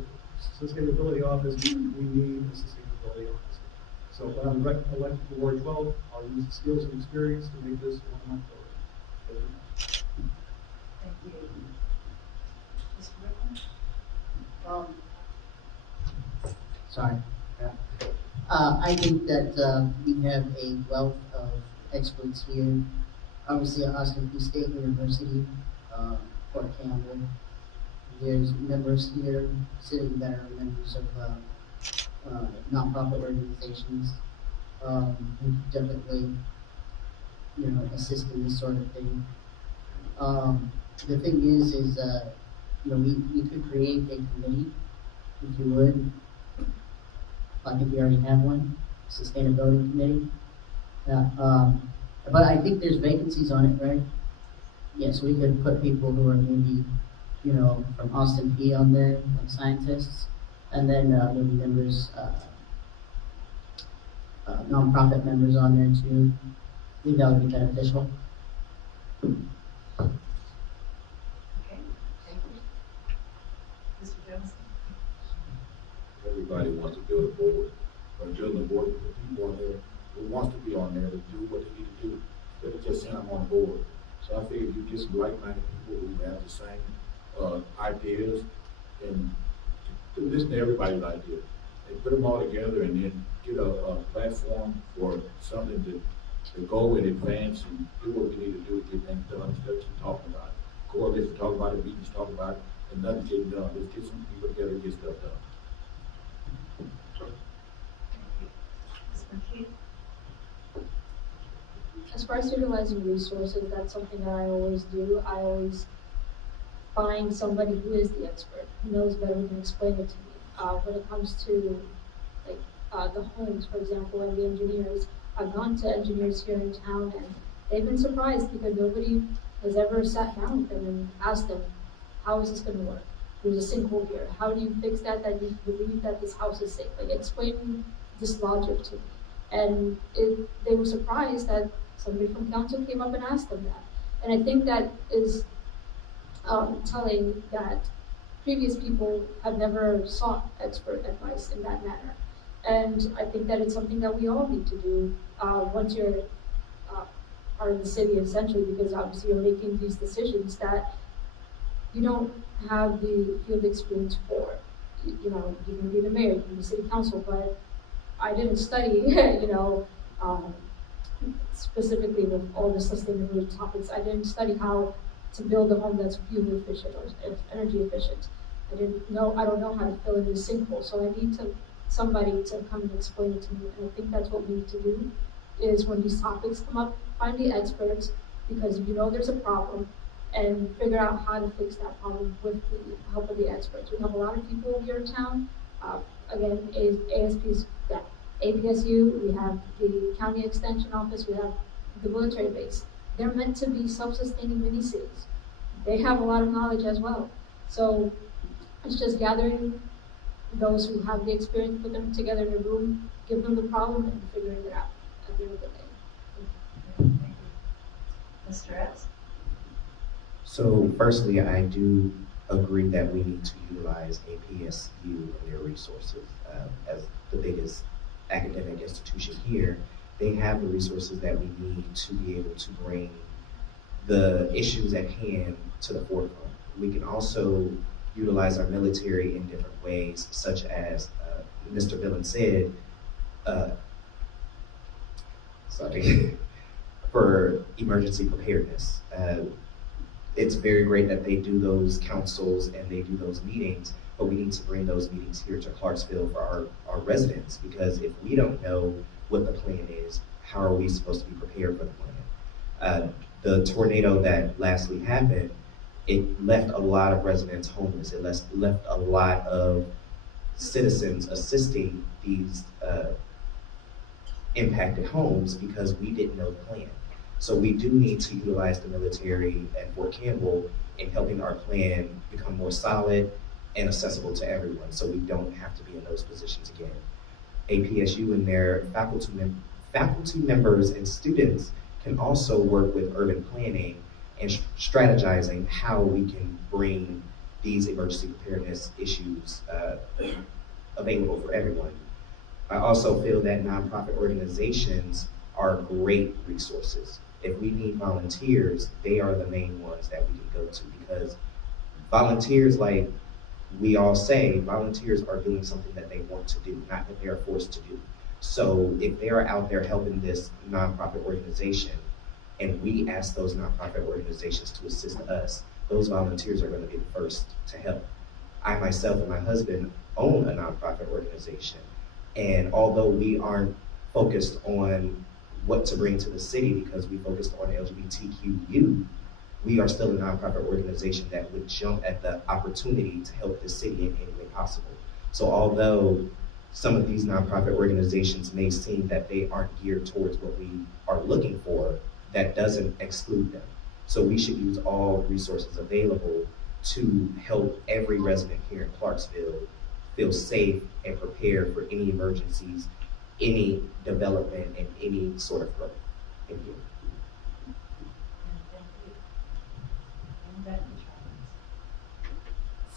sustainability office, we need a sustainability office. So when I'm elected to Ward 12, I'll use the skills and experience to make this one of my priorities. Thank you. Mr. Rickman? Sorry. I think that we have a wealth of experts here. Obviously, at Austin Peay State University, Fort Campbell. There's members here sitting that are members of nonprofit organizations who definitely, assist in this sort of thing. The thing is, we could create a committee, if you would. I think we already have one, sustainability committee. But I think there's vacancies on it, right? Yes, we could put people who are maybe, from Austin Peay on there, like scientists, and then maybe members, nonprofit members on there too. I think that would be beneficial. Okay, thank you. Mr. Johnson? Everybody wants to build a board, but building a board, with people on there who wants to be on there to do what they need to do, instead of just saying I'm on board. So I figure if you get some like-minded people who have the same ideas, and to listen to everybody's ideas, and put them all together, and then get a platform for something to go and advance and do what we need to do to get things done, instead of keep talking about it. Coalitions talk about it, meetings talk about it, and nothing getting done. Let's get some people together and get stuff done. Ms. McKee? As far as utilizing resources, that's something that I always do. I always find somebody who is the expert, who knows better, who can explain it to me. When it comes to the homes, for example, and the engineers, I've gone to engineers here in town and they've been surprised because nobody has ever sat down with them and asked them, how is this going to work? There's a sinkhole here. How do you fix that you believe that this house is safe? Like, explain this logic to me. And they were surprised that somebody from council came up and asked them that. And I think that is telling that previous people have never sought expert advice in that manner. And I think that it's something that we all need to do once you're are in the city, essentially, because obviously you're making these decisions that you don't have the field experience for. You can be the mayor, you can be city council, but I didn't study, specifically with all the sustainability topics. I didn't study how to build a home that's fuel efficient or energy efficient. I don't know how to fill in a sinkhole, so I need somebody to come and explain it to me. And I think that's what we need to do, is when these topics come up, find the experts, because there's a problem, and figure out how to fix that problem with the help of the experts. We have a lot of people here in town. Again, APSU, we have the county extension office, we have the military base. They're meant to be self-sustaining mini-cities. They have a lot of knowledge as well. So it's just gathering those who have the experience, put them together in a room, give them the problem, and figuring it out at the end of the day. Thank you. Mr. S? So firstly, I do agree that we need to utilize APSU and their resources. As the biggest academic institution here, they have the resources that we need to be able to bring the issues at hand to the forefront. We can also utilize our military in different ways, such as Mr. Billin said, for emergency preparedness. It's very great that they do those councils and they do those meetings, but we need to bring those meetings here to Clarksville for our residents, because if we don't know what the plan is, how are we supposed to be prepared for the plan? The tornado that lastly happened, it left a lot of residents homeless. It left a lot of citizens assisting these impacted homes because we didn't know the plan. So we do need to utilize the military at Fort Campbell in helping our plan become more solid and accessible to everyone, so we don't have to be in those positions again. APSU and their faculty members and students can also work with urban planning and strategizing how we can bring these emergency preparedness issues available for everyone. I also feel that nonprofit organizations are great resources. If we need volunteers, they are the main ones that we can go to, because volunteers, like we all say, volunteers are doing something that they want to do, not that they are forced to do. So if they are out there helping this nonprofit organization, and we ask those nonprofit organizations to assist us, those volunteers are going to be the first to help. I myself and my husband own a nonprofit organization, and although we aren't focused on what to bring to the city because we focused on LGBTQ youth, we are still a nonprofit organization that would jump at the opportunity to help the city in any way possible. So although some of these nonprofit organizations may seem that they aren't geared towards what we are looking for, that doesn't exclude them. So we should use all resources available to help every resident here in Clarksville feel safe and prepared for any emergencies, any development, and any sort of growth. Thank you.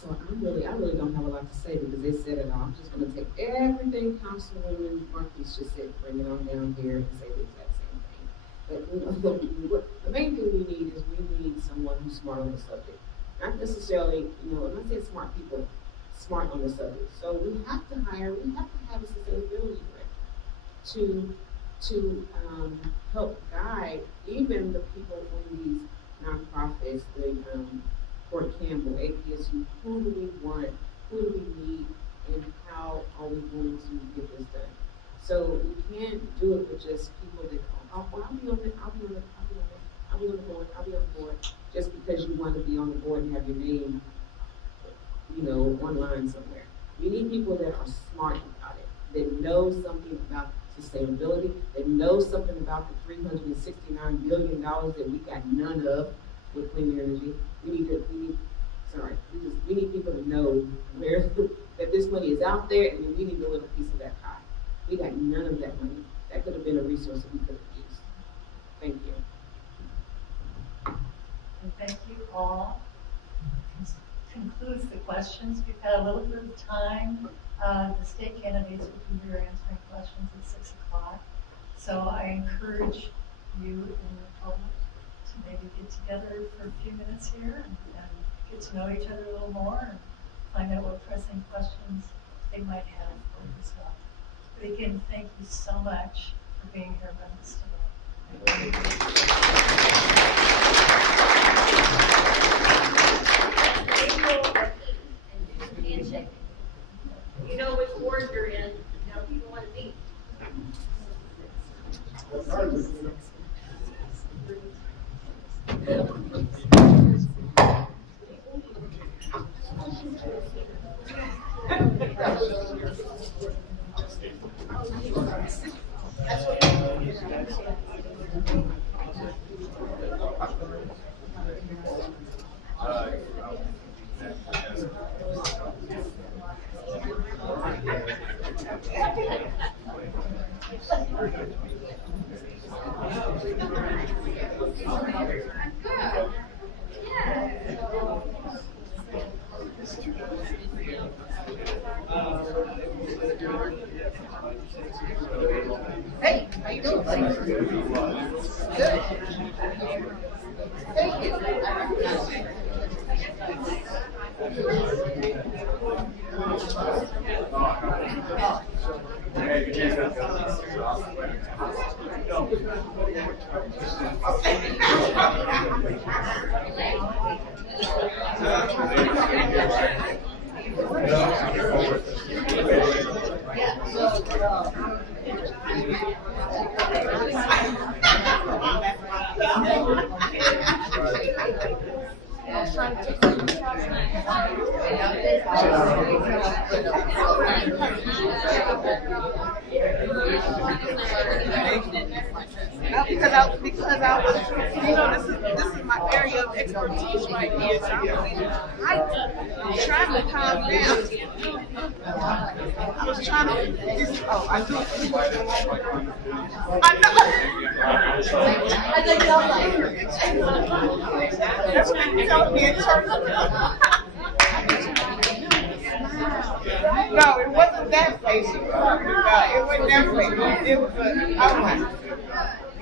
So I really don't have a lot to say because they said it all. I'm just gonna take everything Councilwoman Marquise just said, bring it on down here and say the exact same thing. But the main thing we need is we need someone who's smart on the subject. Not necessarily, I'm not saying smart people, smart on the subject. So we have to have a sustainability director to help guide even the people in these nonprofits, the Fort Campbell, APSU, who do we want, who do we need, and how are we going to get this done? So we can't do it with just people that I'll be on the board, just because you want to be on the board and have your name, online somewhere. We need people that are smart about it, that know something about sustainability, that know something about the $369 billion that we got none of with clean energy. We need people to know where that this money is out there, and then we need to live a piece of that pie. We got none of that money. That could have been a resource that we could have used. Thank you. And thank you all. This concludes the questions. We've got a little bit of time. The state candidates will be here answering questions at 6 o'clock. So I encourage you and the public to maybe get together for a few minutes here and get to know each other a little more and find out what pressing questions they might have for you as well. But again, thank you so much for being here with us today. Handshake. You know which ward you're in, people want to meet. Hey, how you doing, buddy? Good. Thank you. Because I was, this is my area of expertise right here, so I'm trying to calm down. I was trying to, I do. I know. That's what you told me in church. No, it wasn't that face you talking about. It wasn't that face. It was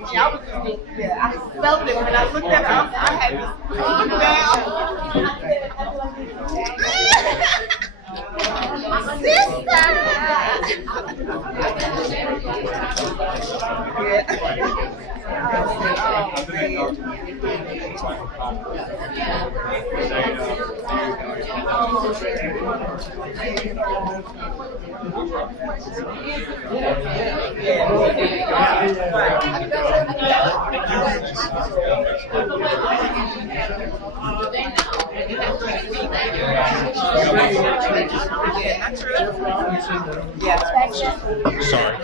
I was just, I felt it when I looked at her. I had to calm down. Sorry.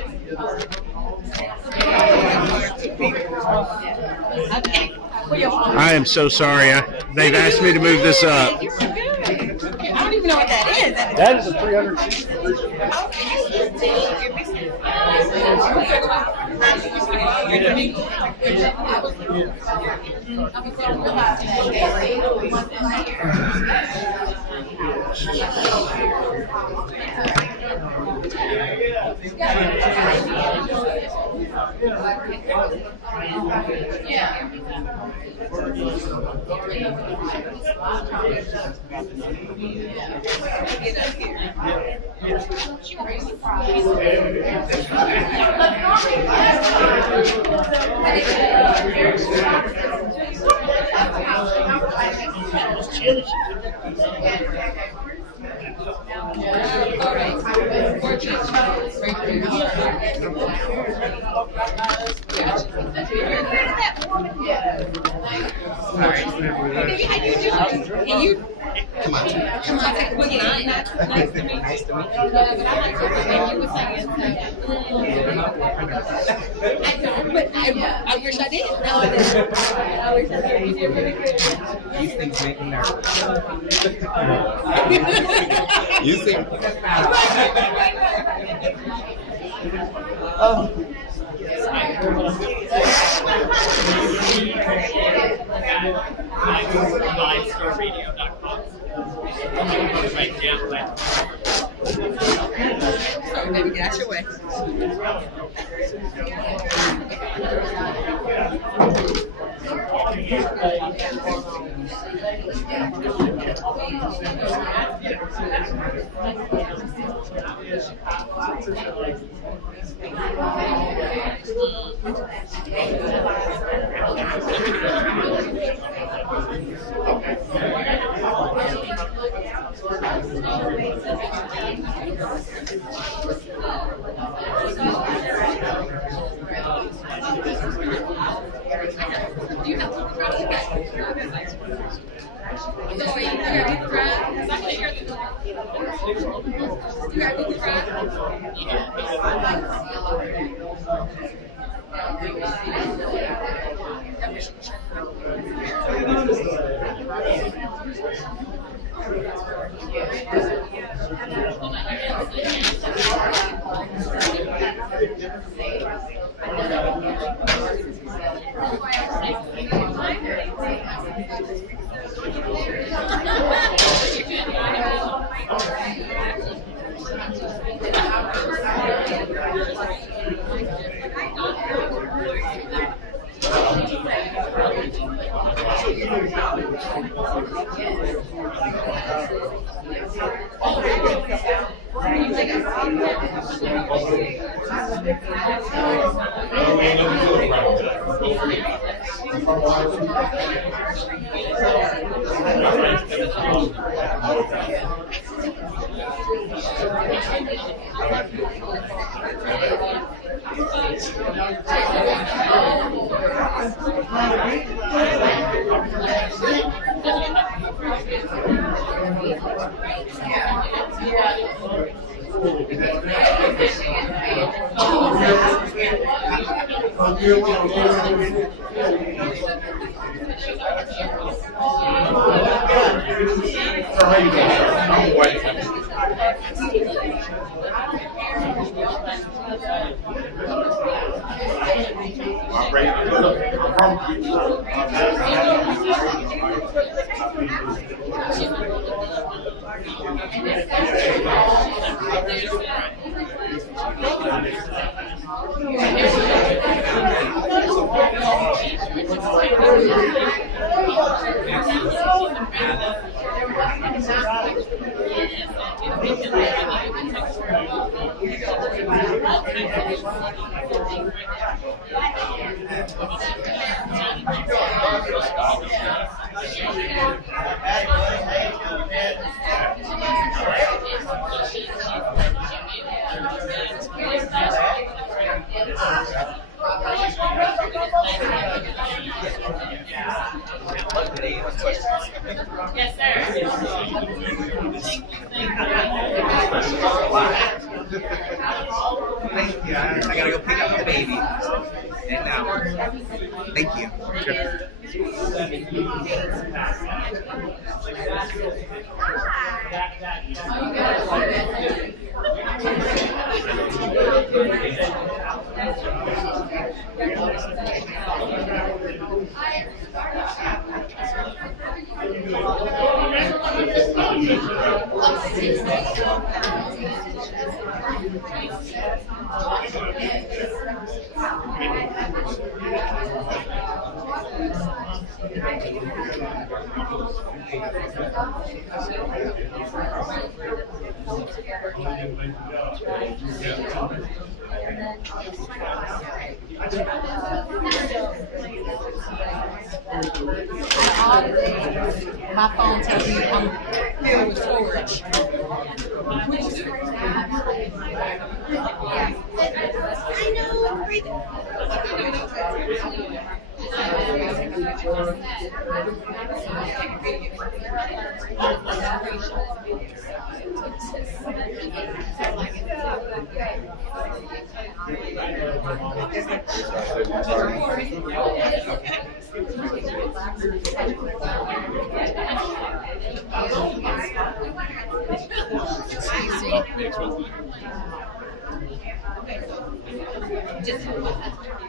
I am so sorry. They've asked me to move this up. I don't even know what that is. That is a 300 seat. Come on. Nice to meet you. I wish I did. I wish I did. You did really good. These things make me nervous. You seem. Oh. Sorry, baby, get out your way. we ain't gonna do it Yes, sir. Thank you. I gotta go pick up the baby. And now, thank you. My phone tells me I'm filled with storage.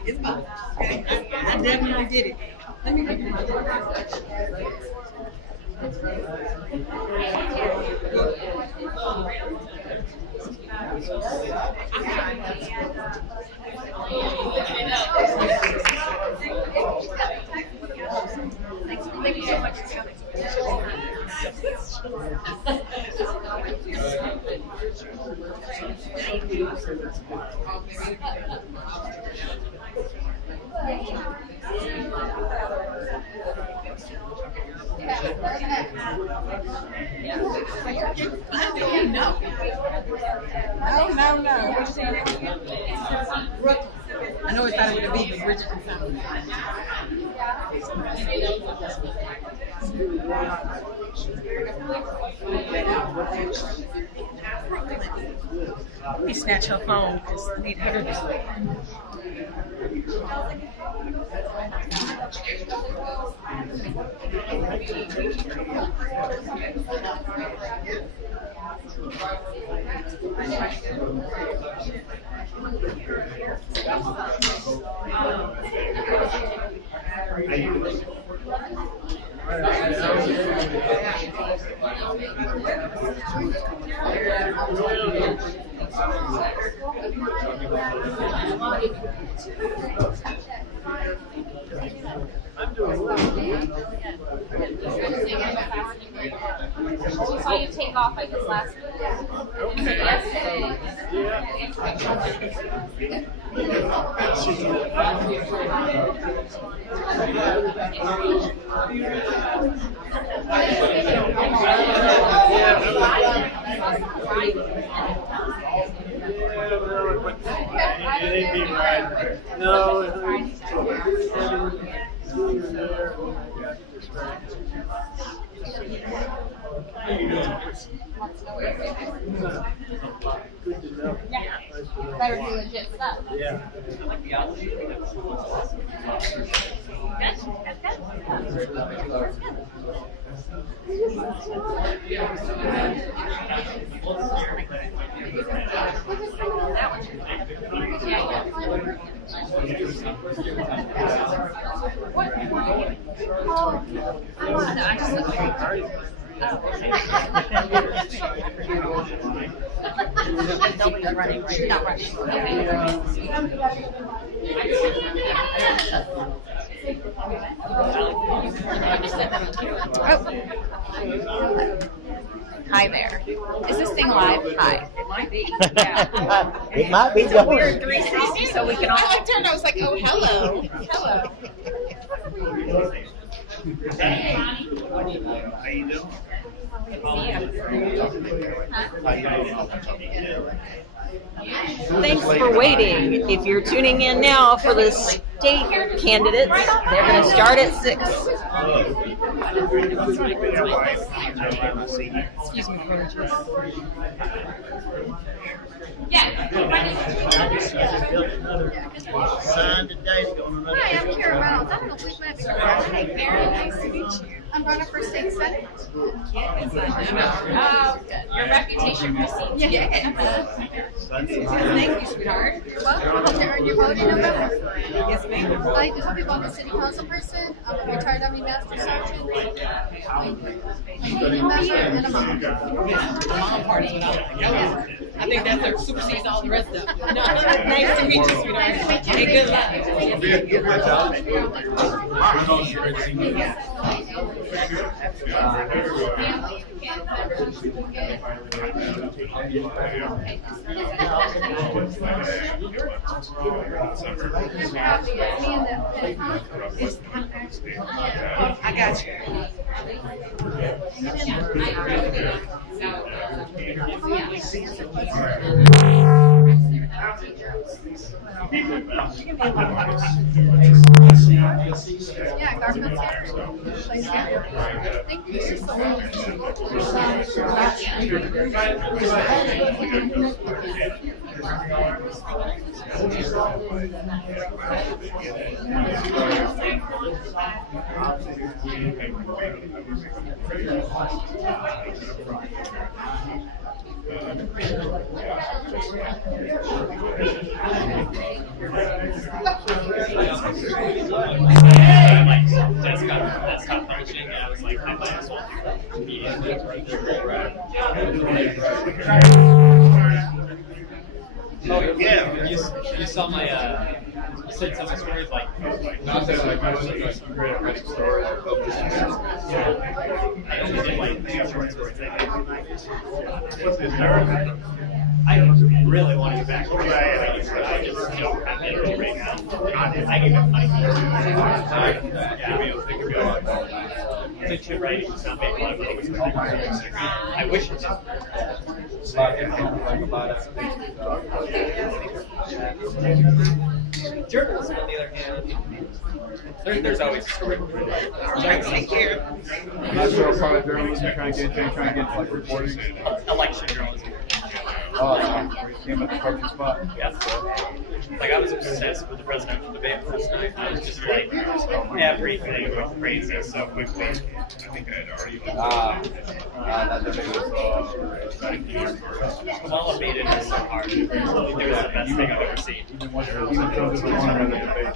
It's fine. I definitely did it. Let me get Thank you so much for coming. No. I know it's not going to be the Bridget and Simon. Let me snatch her phone because I need her this way. We saw you take off, I guess, last week. Yesterday. Better be legit stuff. Yeah. Nobody's running, right? Not Hi there. Is this thing live? Hi. It might be. Yeah. It might be. It's a weird 360, so we can all. I turned. I was like, oh, hello. Hello. How you doing? Thanks for waiting. If you're tuning in now for the state candidates, they're going to start at 6. Excuse me, gorgeous. Signed today, going another. Hi, I'm Kara Reynolds. I don't know if we might be congratulating. Very nice to meet you. I'm running for state senate. Oh, good. Your reputation precedes you. Thank you, sweetheart. You're welcome. I hope to earn your vote in November. Yes, ma'am. I just hope you vote the city council person. I'm a retired Army Master Sergeant. And a mom. Party. I think that supersedes all the rest of them. No, nice to meet you, sweetheart. Nice to meet you. Hey, good luck. I got you. Yeah, Garfield's here. Plays here. Thank you so That's not punishing. I was like, I might as well Oh yeah, you saw my you said some of my stories like Not that like I was great at writing stories. I don't really like the short stories. What's this nerve? I really want to get back to it. I just don't have the energy right now. I can go funny. Since you're writing, it's not making a lot of movies. I wish it did. Journalism, on the other hand, there's always Take care. I'm not sure part of journalism trying to get like reporting. election journalism. Oh, you came at the perfect spot. Yeah. Like I was obsessed with the presidential debate last night. I was just like everything went crazy so quickly. I think I had already. That debate was Elevated was so hard. It was the best thing I've ever seen. even though there's one another debate.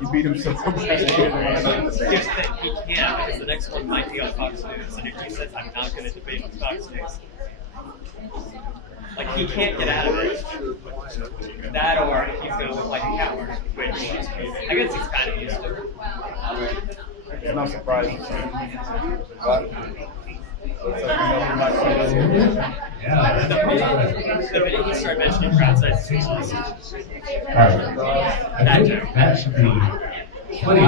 You beat him so bad. Just that he can't, because the next one might be on Fox News, and if he says I'm not going to debate on Fox News. Like, he can't get out of it. That, or he's gonna look like a coward, which I guess he's kind of used to. It's not surprising. But The minute you start mentioning crowd size species, That should be plenty. I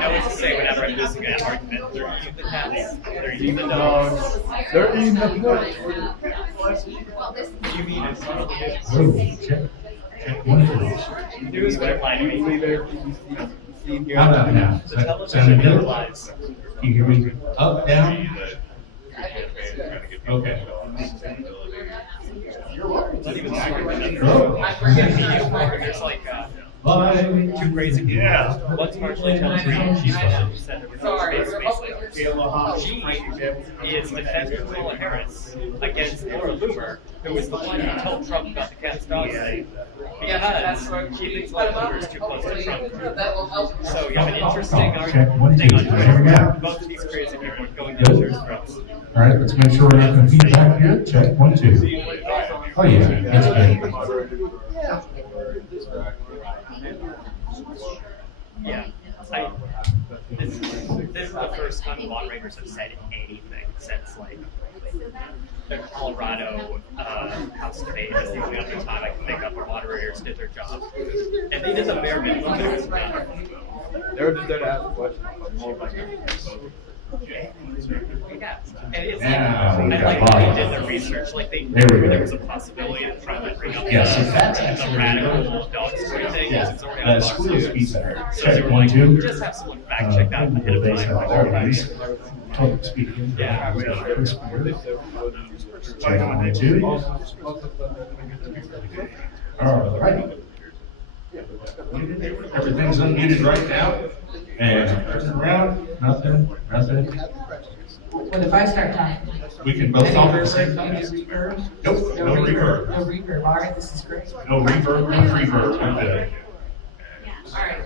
know what to say whenever I'm losing an argument. They're eating the cats. They're eating the dogs. They're eating the nuts. You mean it? Oh, check one please. News would apply to me. How about now? The Sound television good? applies. You hear me? Up, down? Okay. Not even super. Oh. There's like Bye. two crazy people. One's partially television. She's said space. She is defending Kamala Harris against Laura Loomer, who was the one who told Trump about the cat's dog thing, because she thinks Laura Loomer is too close to Trump. So you have an interesting Check one, two. thing on There we go. both of these crazy people are going down their throats. All right, let's make sure we're not going to feedback here. Check one, two. Oh yeah, that's good. Yeah, this is the first time the moderators have said anything since like the Colorado House debate. That's the only other time I can think of where moderators did their job, and they did the bare minimum. They're just there to ask questions. And it's Yeah, like, we I got like live. they did their research, like they There we knew go. there was a possibility of trying to bring up Yes, the, that's the actually radical dog story thing. Yeah, It's already the on school Fox is News. better. So Check they were one, like, two. just have someone fact check that ahead of Based time. on all these. Public speaking. Yeah. Chris Spear. Check one, two. All right. Everything's unmuted right now. And turn around, nothing. Well, if I start talking. We can both talk at the same time. Any reverb? Nope, no reverb. No reverb, all right, this is great. No reverb, no reverb, we're good. All right.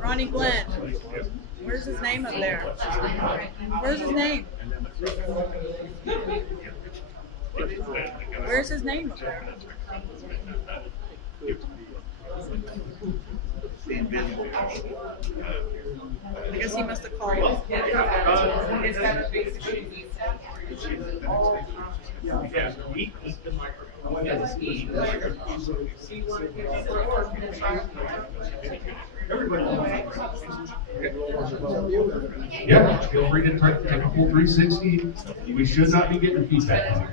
Ronnie Glenn. Where's his name up there? Where's his name? Where's his name up there? I guess he must have called. Yeah, feel free to take a full 360. We should not be getting feedback.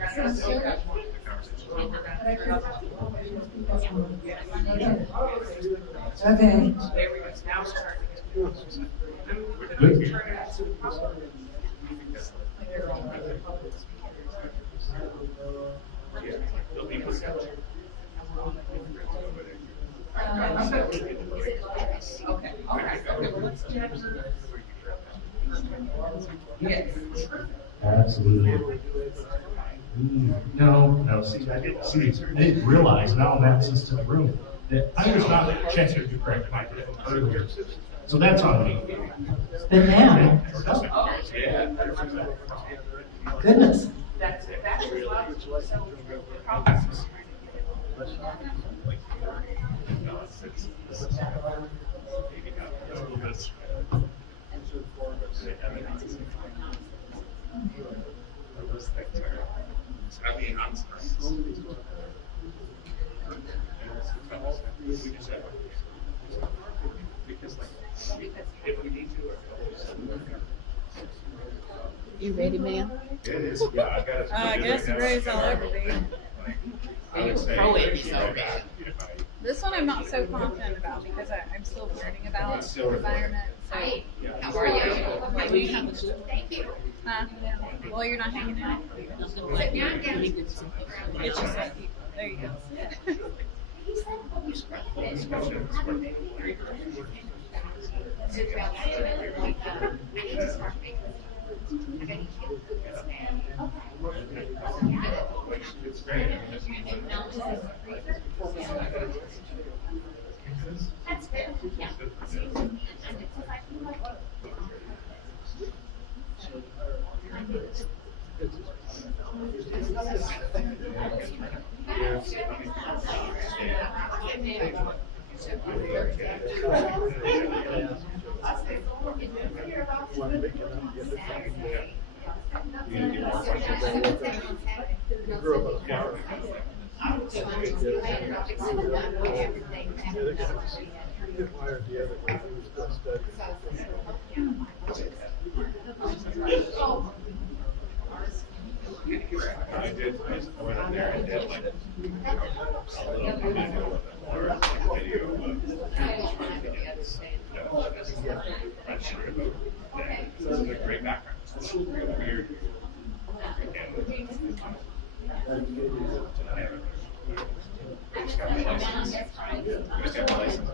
Okay. Good. Absolutely. No, see, I didn't realize, now I'm access to the room, that I was not checking the correct microphone earlier. So that's on me. Then now, goodness. You ready, ma'am? It is, yeah, I got it. I guess the gray's all over me. This one I'm not so confident about because I'm still learning about the environment. So, How are you? huh? Well, you're not hanging out. Get yourself. There you go. That's fair, yeah. I went up there and did like a little video or video I'm sure about that. This is a great background. It's real weird. I just got my license. I just got my license.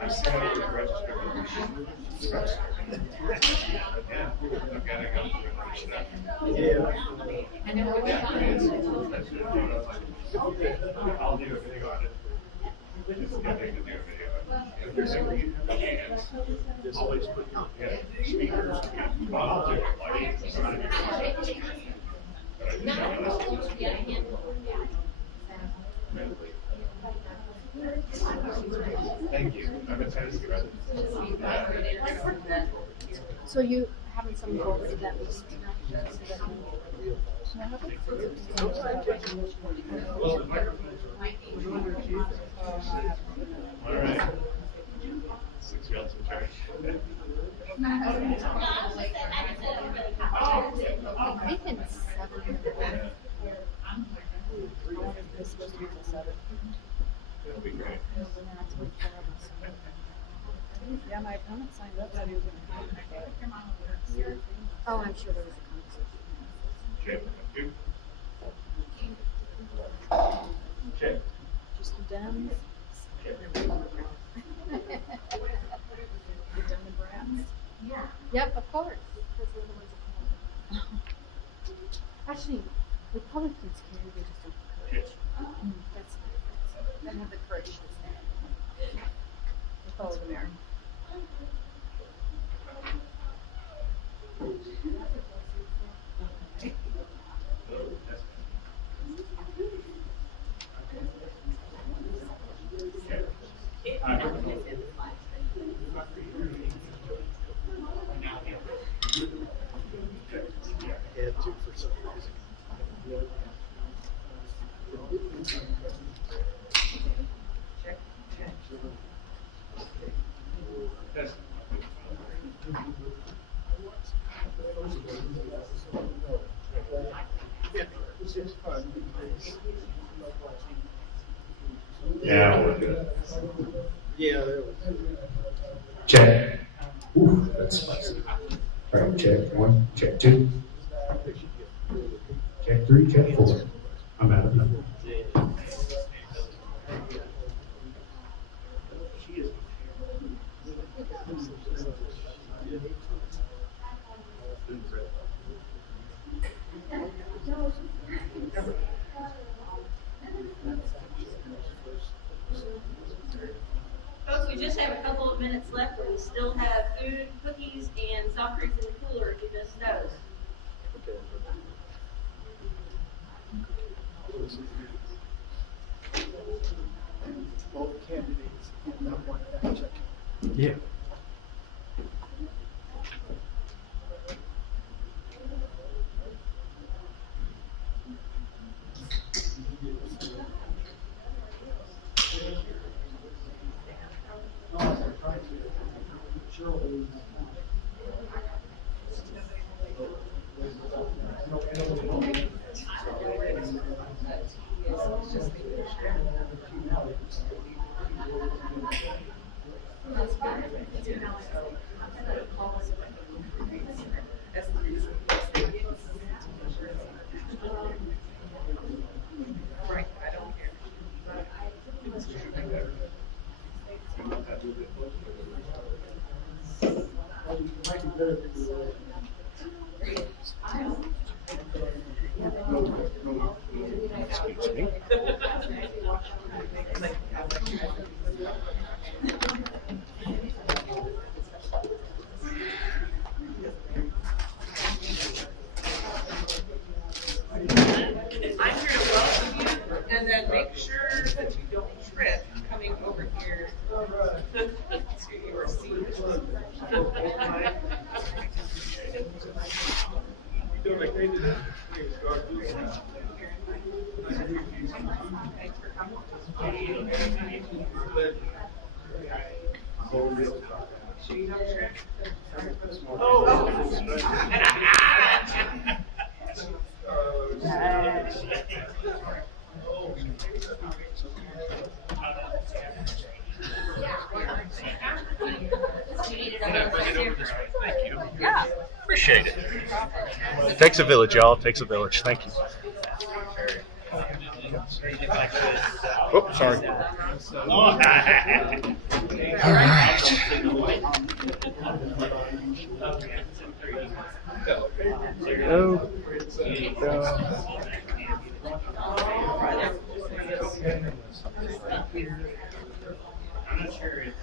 I'm still going to register. Yeah, I've got to go finish it up. I'll do a video on it. Just get them to do a video. If there's a reason, just always put speakers. Well, I'll do it like it's not even. But I didn't know Thank you. I'm excited to get So you having some go over to that list tonight? All right. 6 year olds in charge. I think it's 7. It's supposed to be till 7. That'll be great. Yeah, my opponent signed up, said he was gonna. Oh, I'm sure there was a conversation. Okay, thank you. Okay. Just the Dems. The Democrats. Yep, of course. Because they're the ones that come up. Actually, Republicans can, they just don't have courage. That's the difference. They don't have the courage to stand. They follow the mayor. Yeah, we're good. Yeah, there was. Check. Ooh, that's spicy. All right, check 1, check 2. Check 3, check 4. I'm out of number. Folks, we just have a couple of minutes left, but we still have food, cookies, and soft drinks in the cooler if you missed those. Both candidates in that one fact check. Yeah. I'm here to welcome you and then make sure that you don't trip coming over here to your seat. Yeah. Appreciate it. Takes a village, y'all. Takes a village. Thank you. Oh, sorry. All right. I'm not sure if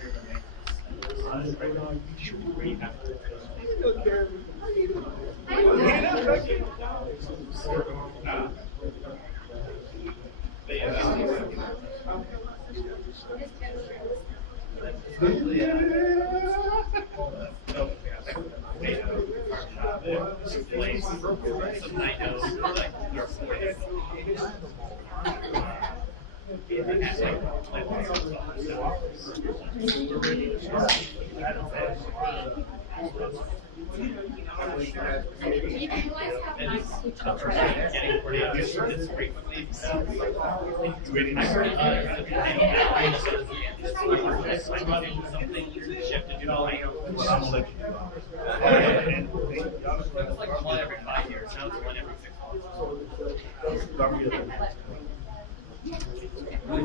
every 5 years. Now it's one every 6 months.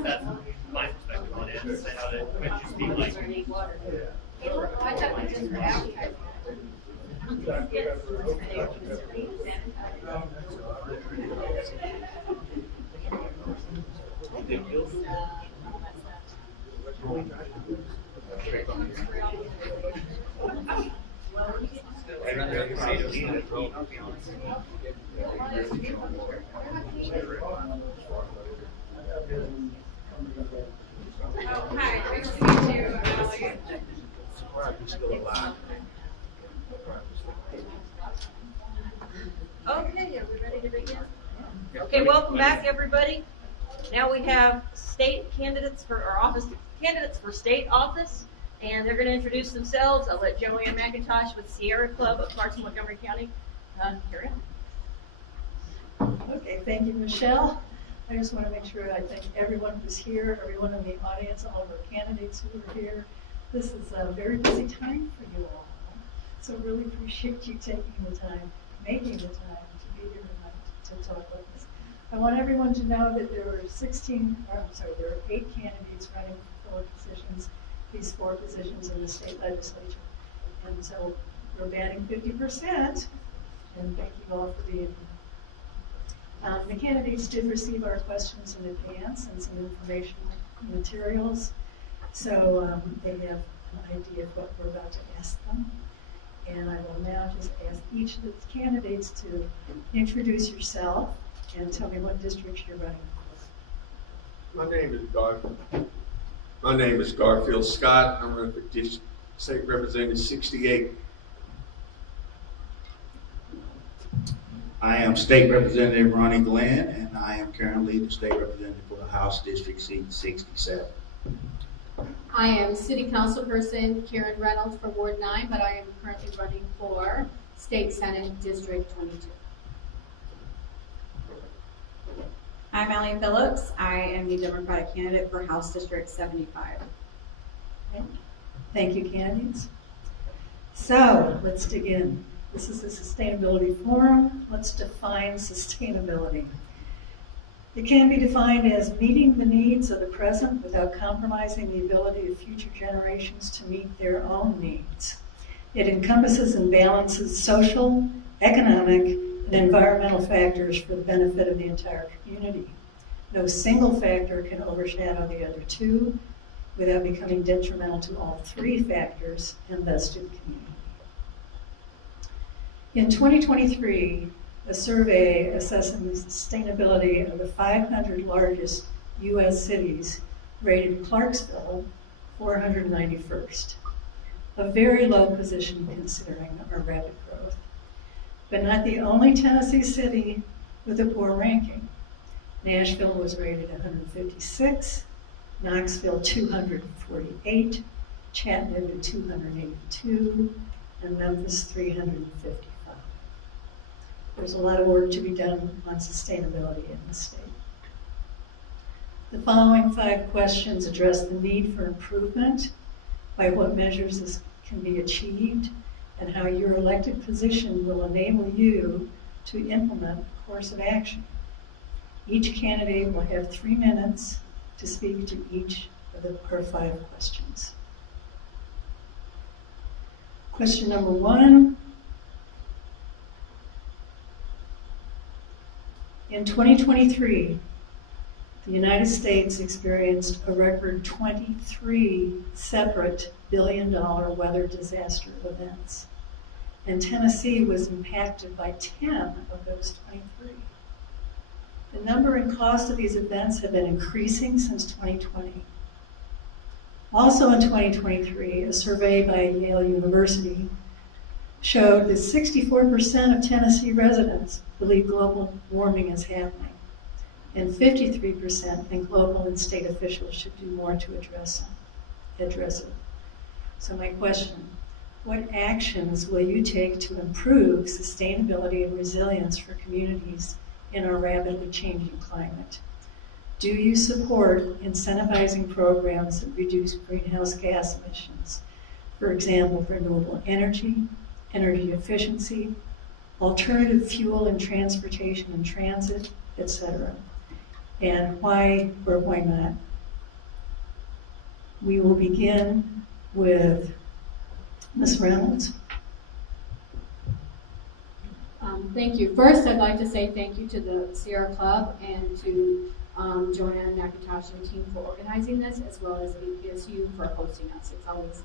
That's my perspective on it. I know that it could just be like. I thought we just were advertising. Okay, are we ready to begin? Okay, welcome back, everybody. Now we have state candidates for our office, candidates for state office, and they're going to introduce themselves. I'll let Joanne McIntosh with Sierra Club of Parks and Montgomery County carry on. Okay, thank you, Michelle. I just want to make sure I thank everyone who's here, everyone in the audience, all of our candidates who are here. This is a very busy time for you all, so really appreciate you taking the time, making the time to be here tonight to talk with us. I want everyone to know that there are 8 candidates running for 4 positions, these 4 positions in the state legislature. And so we're batting 50%, and thank you all for being here. The candidates did receive our questions in advance and some information materials, so they have an idea of what we're about to ask them. And I will now just ask each of the candidates to introduce yourself and tell me what district you're running for. My name is Garfield Scott. I'm running for State Representative 68. I am State Representative Ronnie Glenn, and I am currently the State Representative for the House District Seat 67. I am City Councilperson Karen Reynolds for Ward 9, but I am currently running for State Senate District 22. I'm Allie Phillips. I am the Democratic candidate for House District 75. Okay. Thank you, candidates. So let's dig in. This is a sustainability forum. Let's define sustainability. It can be defined as meeting the needs of the present without compromising the ability of future generations to meet their own needs. It encompasses and balances social, economic, and environmental factors for the benefit of the entire community. No single factor can overshadow the other 2 without becoming detrimental to all 3 factors and thus to the community. In 2023, a survey assessing the sustainability of the 500 largest U.S. cities rated Clarksville 491st, a very low position considering our rapid growth, but not the only Tennessee city with a poor ranking. Nashville was rated 156, Knoxville 248, Chattanooga 282, and Memphis 355. There's a lot of work to be done on sustainability in the state. The following 5 questions address the need for improvement, by what measures this can be achieved, and how your elected position will enable you to implement a course of action. Each candidate will have 3 minutes to speak to each of our 5 questions. Question number 1. In 2023, the United States experienced a record 23 separate billion-dollar weather disaster events, and Tennessee was impacted by 10 of those 23. The number and cost of these events have been increasing since 2020. Also in 2023, a survey by Yale University showed that 64% of Tennessee residents believe global warming is happening, and 53% think local and state officials should do more to address it. So my question, what actions will you take to improve sustainability and resilience for communities in our rapidly changing climate? Do you support incentivizing programs that reduce greenhouse gas emissions? For example, renewable energy, energy efficiency, alternative fuel and transportation and transit, etc. And why or why not? We will begin with Ms. Reynolds. Thank you. First, I'd like to say thank you to the Sierra Club and to Joanne McIntosh and team for organizing this, as well as APSU for hosting us. It's always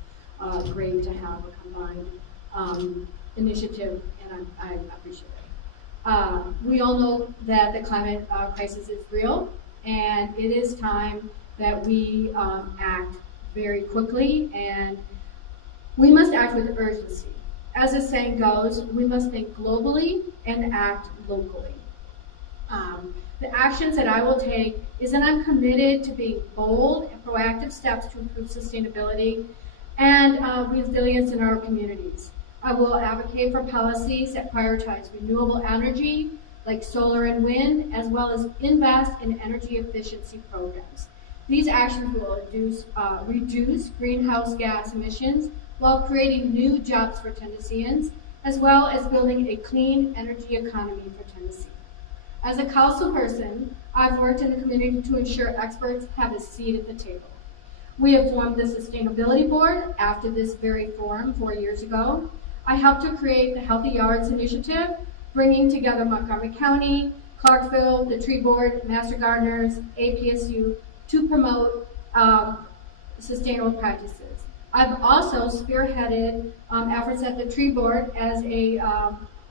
great to have a combined initiative, and I appreciate it. We all know that the climate crisis is real, and it is time that we act very quickly, and we must act with urgency. As the saying goes, we must think globally and act locally. The actions that I will take is that I'm committed to being bold and proactive steps to improve sustainability and resilience in our communities. I will advocate for policies that prioritize renewable energy, like solar and wind, as well as invest in energy efficiency programs. These actions will reduce greenhouse gas emissions while creating new jobs for Tennesseans, as well as building a clean energy economy for Tennessee. As a council person, I've worked in the community to ensure experts have a seat at the table. We have formed the Sustainability Board after this very forum 4 years ago. I helped to create the Healthy Yards Initiative, bringing together Montgomery County, Clarksville, the Tree Board, Master Gardeners, APSU to promote sustainable practices. I've also spearheaded efforts at the Tree Board as a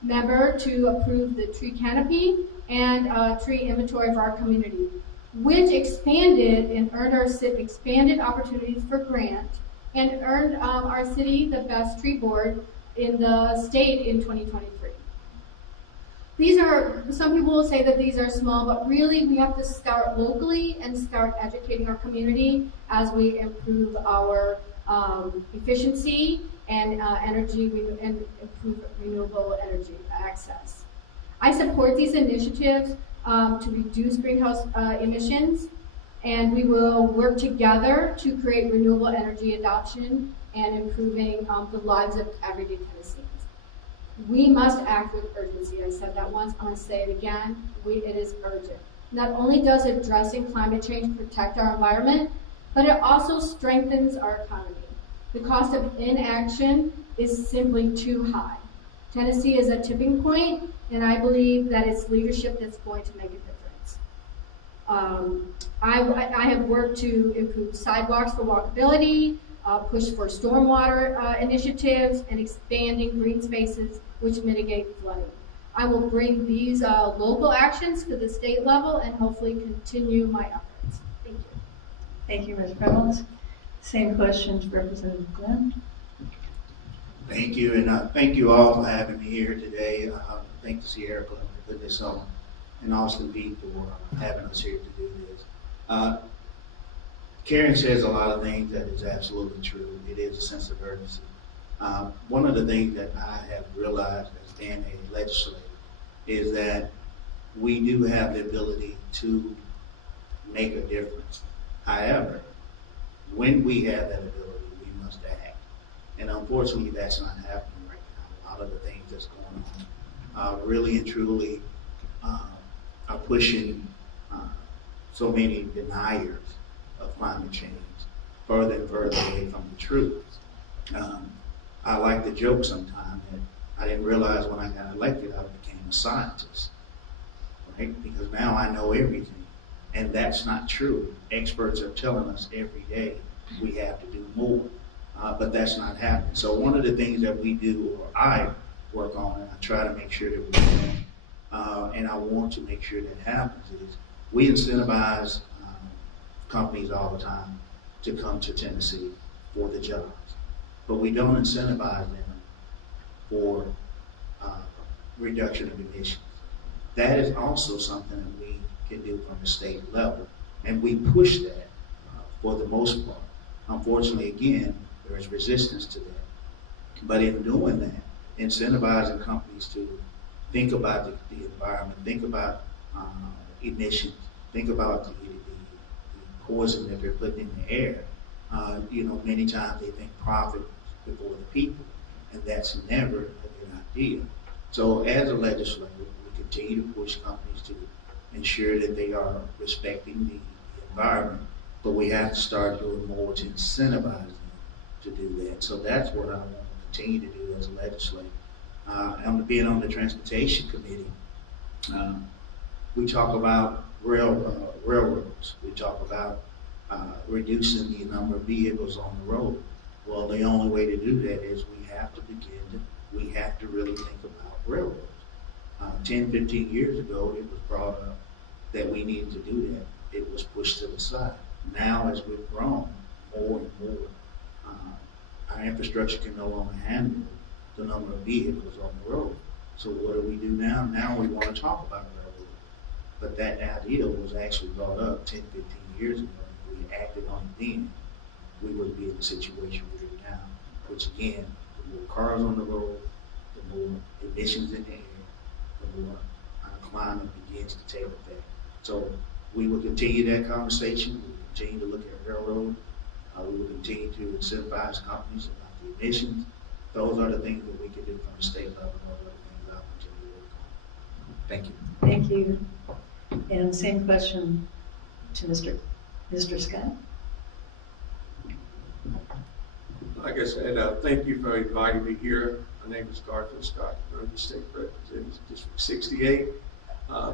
member to approve the tree canopy and tree inventory for our community, which expanded and earned our city expanded opportunities for grant and earned our city the best tree board in the state in 2023. These are, some people will say that these are small, but really we have to start locally and start educating our community as we improve our efficiency and energy and improve renewable energy access. I support these initiatives to reduce greenhouse emissions, and we will work together to create renewable energy adoption and improving the lives of everyday Tennesseans. We must act with urgency. I said that once, I'm going to say it again. It is urgent. Not only does addressing climate change protect our environment, but it also strengthens our economy. The cost of inaction is simply too high. Tennessee is a tipping point, and I believe that it's leadership that's going to make a difference. I have worked to improve sidewalks for walkability, push for stormwater initiatives, and expanding green spaces which mitigate flooding. I will bring these local actions to the state level and hopefully continue my efforts. Thank you. Thank you, Ms. Reynolds. Same questions, Representative Glenn. Thank you, and thank you all for having me here today. Thank the Sierra Club for putting this on, and Austin Peay for having us here to do this. Karen says a lot of things that is absolutely true. It is a sense of urgency. One of the things that I have realized as being a legislator is that we do have the ability to make a difference. However, when we have that ability, we must act. And unfortunately, that's not happening right now. A lot of the things that's going on really and truly are pushing so many deniers of climate change further and further away from the truth. I like to joke sometimes that I didn't realize when I got elected I became a scientist, right? Because now I know everything, and that's not true. Experts are telling us every day we have to do more, but that's not happening. So one of the things that we do, or I work on, and I try to make sure that we do, and I want to make sure that happens, is we incentivize companies all the time to come to Tennessee for the jobs, but we don't incentivize them for reduction of emissions. That is also something that we can do from the state level, and we push that for the most part. Unfortunately, again, there is resistance to that. But in doing that, incentivizing companies to think about the environment, think about emissions, think about the poison that they're putting in the air. Many times they think profit before the people, and that's never a good idea. So as a legislator, we continue to push companies to ensure that they are respecting the environment, but we have to start doing more to incentivize them to do that. So that's what I want to continue to do as a legislator. Being on the Transportation Committee, we talk about railroads. We talk about reducing the number of vehicles on the road. Well, the only way to do that is we have to really think about railroads. 10, 15 years ago, it was brought up that we needed to do that. It was pushed to the side. Now, as we've grown more and more, our infrastructure can no longer handle the number of vehicles on the road. So what do we do now? Now we want to talk about railroads. But that idea was actually brought up 10, 15 years ago. If we acted on it then, we wouldn't be in the situation we're in now, which again, the more cars on the road, the more emissions in the air, the more our climate begins to take effect. So we will continue that conversation. We will continue to look at railroad. We will continue to incentivize companies about the emissions. Those are the things that we can do from the state level. Those are the things I'll continue to work on. Thank you. Thank you. And same question to Mr. Scott. Like I said, thank you for inviting me here. My name is Garfield Scott. I'm the state representative, District 68.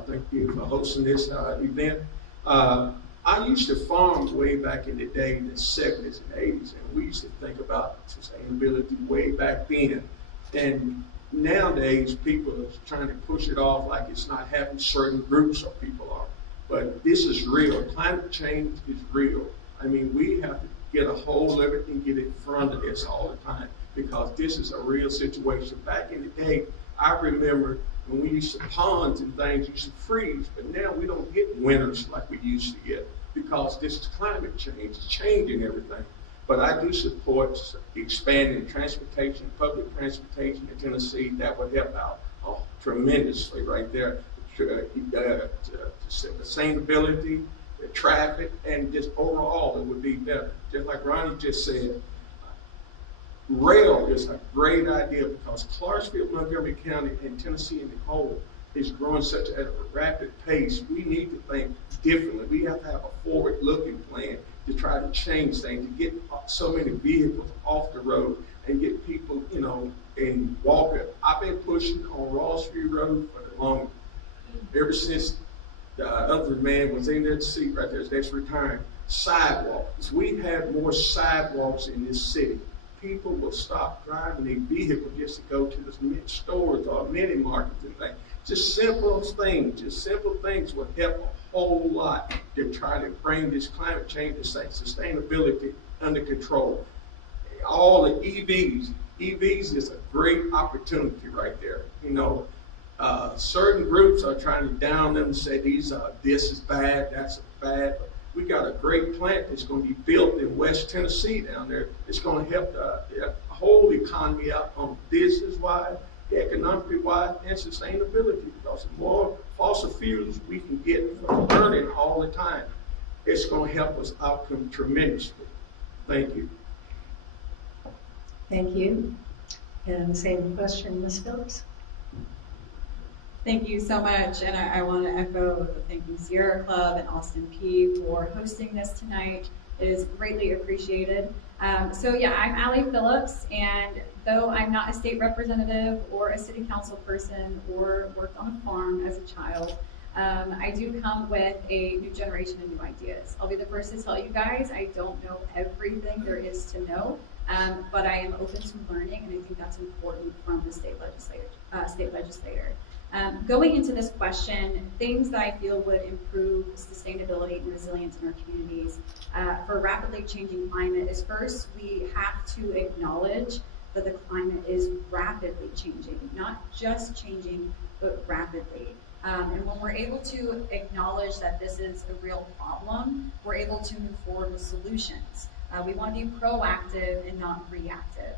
Thank you for hosting this event. I used to farm way back in the day, in the 70s and 80s, and we used to think about sustainability way back then. And nowadays, people are trying to push it off like it's not happening. Certain groups of people are. But this is real. Climate change is real. I mean, we have to get a hold of it and get in front of this all the time, because this is a real situation. Back in the day, I remember when we used to ponds and things used to freeze, but now we don't get winters like we used to get, because this is climate change. It's changing everything. But I do support expanding transportation, public transportation in Tennessee. That would help out tremendously right there. Sustainability, the traffic, and just overall it would be better. Just like Ronnie just said, rail is a great idea, because Clarksville, Montgomery County, and Tennessee in the whole is growing at a rapid pace. We need to think differently. We have to have a forward-looking plan to try to change things, to get so many vehicles off the road and get people, and walk it. I've been pushing on Rossview Road for the longest. Ever since the other man was in that seat right there, that's retiring. Sidewalks. We've had more sidewalks in this city, people will stop driving a vehicle just to go to the stores or mini markets and things. Just simple things will help a whole lot to try to bring this climate change and sustainability under control. All the EVs is a great opportunity right there. You know, certain groups are trying to down them and say this is bad, that's bad. But we got a great plant that's going to be built in West Tennessee down there. It's going to help the whole economy out on business-wise, economically-wise, and sustainability. Because the more fossil fuels we can get from burning all the time, it's going to help us out tremendously. Thank you. Thank you. And the same question, Ms. Phillips. Thank you so much, and I want to echo thanking Sierra Club and Austin Peay for hosting this tonight. It is greatly appreciated. So yeah, I'm Allie Phillips, and though I'm not a state representative or a city council person or worked on a farm as a child, I do come with a new generation of new ideas. I'll be the first to tell you guys I don't know everything there is to know, but I am open to learning, and I think that's important from the state legislator. Going into this question, things that I feel would improve sustainability and resilience in our communities for a rapidly changing climate is first, we have to acknowledge that the climate is rapidly changing, not just changing, but rapidly. And when we're able to acknowledge that this is a real problem, we're able to move forward with solutions. We want to be proactive and not reactive.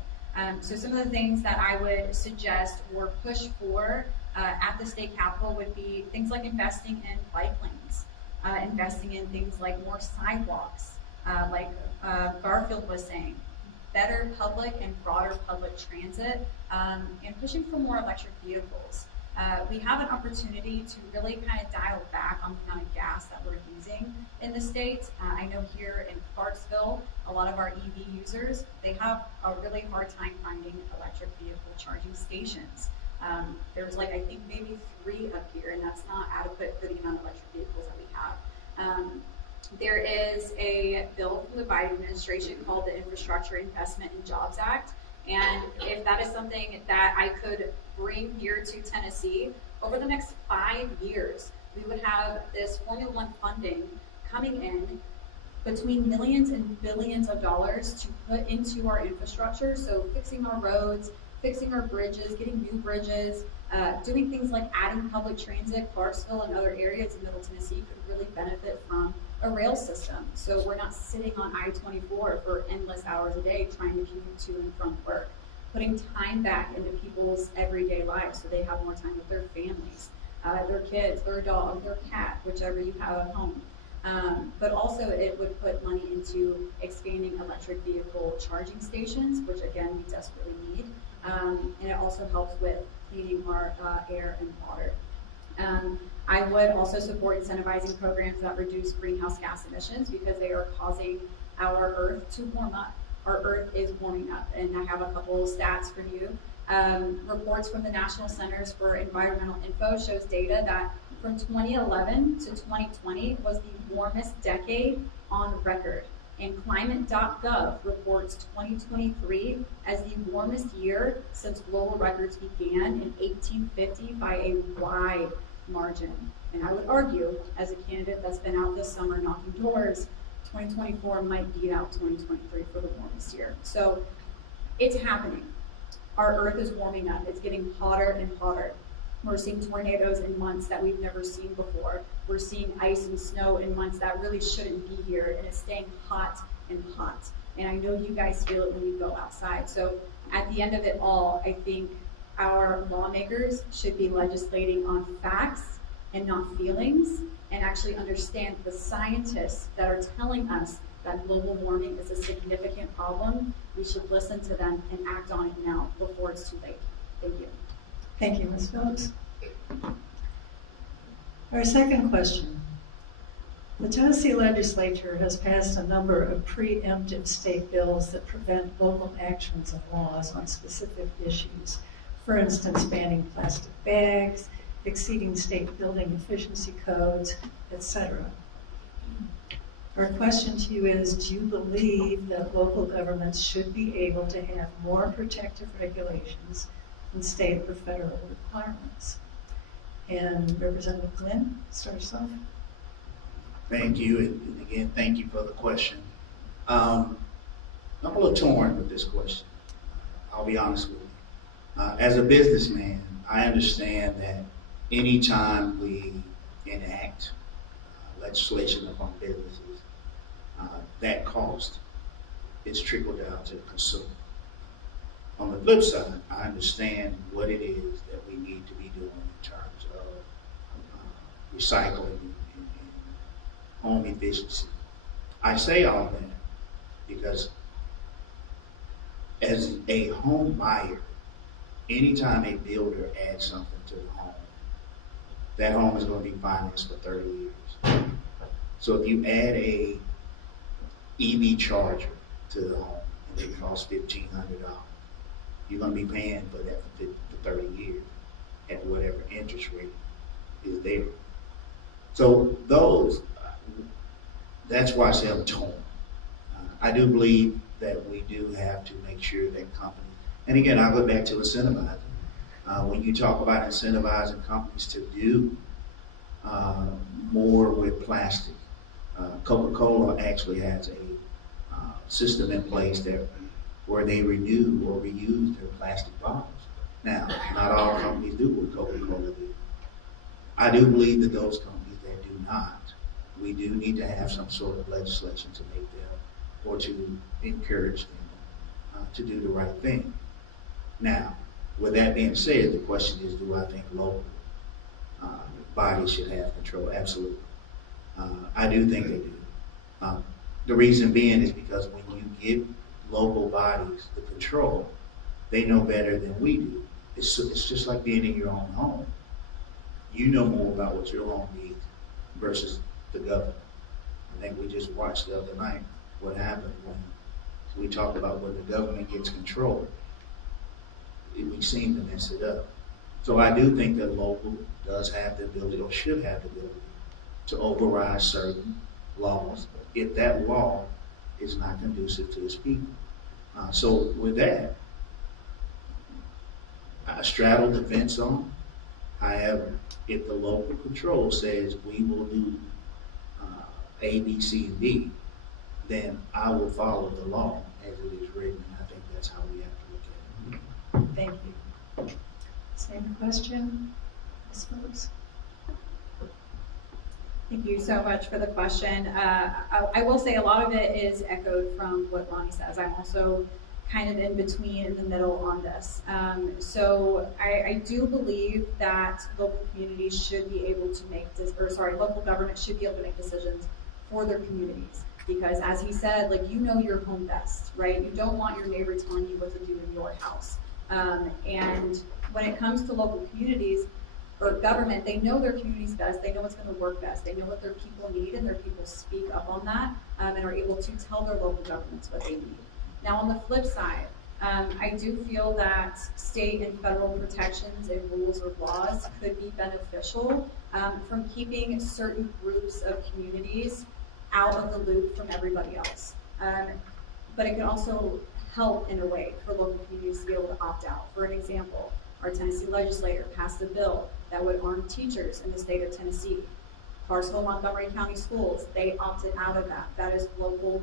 So some of the things that I would suggest or push for at the state capitol would be things like investing in bike lanes, investing in things like more sidewalks, like Garfield was saying, better public and broader public transit, and pushing for more electric vehicles. We have an opportunity to really kind of dial back on the amount of gas that we're using in the state. I know here in Clarksville, a lot of our EV users, they have a really hard time finding electric vehicle charging stations. There's like, I think maybe 3 up here, and that's not adequate for the amount of electric vehicles that we have. There is a bill from the Biden administration called the Infrastructure Investment and Jobs Act. And if that is something that I could bring here to Tennessee, over the next 5 years, we would have this Formula One funding coming in between millions and billions of dollars to put into our infrastructure. So fixing our roads, fixing our bridges, getting new bridges, doing things like adding public transit. Clarksville and other areas in Middle Tennessee could really benefit from a rail system. So we're not sitting on I-24 for endless hours a day trying to commute to and from work. Putting time back into people's everyday lives so they have more time with their families, their kids, their dog, their cat, whichever you have at home. But also it would put money into expanding electric vehicle charging stations, which again, we desperately need. And it also helps with cleaning our air and water. I would also support incentivizing programs that reduce greenhouse gas emissions because they are causing our Earth to warm up. Our Earth is warming up, and I have a couple of stats for you. Reports from the National Centers for Environmental Info shows data that from 2011 to 2020 was the warmest decade on record. And climate.gov reports 2023 as the warmest year since global records began in 1850 by a wide margin. And I would argue, as a candidate that's been out this summer knocking doors, 2024 might beat out 2023 for the warmest year. So it's happening. Our Earth is warming up. It's getting hotter and hotter. We're seeing tornadoes in months that we've never seen before. We're seeing ice and snow in months that really shouldn't be here, and it's staying hot and hot. And I know you guys feel it when you go outside. So at the end of it all, I think our lawmakers should be legislating on facts and not feelings, and actually understand the scientists that are telling us that global warming is a significant problem. We should listen to them and act on it now before it's too late. Thank you. Thank you, Ms. Phillips. Our second question. The Tennessee legislature has passed a number of preemptive state bills that prevent local actions and laws on specific issues. For instance, banning plastic bags, exceeding state building efficiency codes, etc. Our question to you is, do you believe that local governments should be able to have more protective regulations than state or federal requirements? And Representative Glenn, start us off. Thank you, and again, thank you for the question. I'm a little torn with this question. I'll be honest with you. As a businessman, I understand that anytime we enact legislation upon businesses, that cost is trickled down to the consumer. On the flip side, I understand what it is that we need to be doing in terms of recycling and home efficiency. I say all that because as a home buyer, anytime a builder adds something to the home, that home is going to be financed for 30 years. So if you add a EV charger to the home and it costs $1,500, you're going to be paying for that for 30 years at whatever interest rate is there. So that's why I say I'm torn. I do believe that we do have to make sure that companies, and again, I'll go back to incentivizing. When you talk about incentivizing companies to do more with plastic, Coca-Cola actually has a system in place where they renew or reuse their plastic bottles. Now, not all companies do what Coca-Cola do. I do believe that those companies that do not, we do need to have some sort of legislation to make them or to encourage them to do the right thing. Now, with that being said, the question is, do I think local bodies should have control? Absolutely. I do think they do. The reason being is because when you give local bodies the control, they know better than we do. It's just like being in your own home. You know more about what your home needs versus the government. I think we just watched the other night what happened when we talked about when the government gets control. We seem to mess it up. So I do think that local does have the ability or should have the ability to override certain laws if that law is not conducive to its people. So with that, I straddle the fence on. However, if the local control says we will do A, B, C, and D, then I will follow the law as it is written. And I think that's how we have to look at it. Thank you. Same question, Ms. Phillips. Thank you so much for the question. I will say a lot of it is echoed from what Ronnie says. I'm also kind of in between, in the middle on this. So I do believe that local communities should be able to make local government should be able to make decisions for their communities. Because as he said, like, you know your home best, right? You don't want your neighbor telling you what to do in your house. And when it comes to local communities or government, they know their communities best. They know what's going to work best. They know what their people need, and their people speak up on that and are able to tell their local governments what they need. Now, on the flip side, I do feel that state and federal protections and rules or laws could be beneficial from keeping certain groups of communities out of the loop from everybody else. But it can also help in a way for local communities to be able to opt out. For an example, our Tennessee legislature passed a bill that would arm teachers in the state of Tennessee. Parsons, Montgomery County Schools, they opted out of that. That is local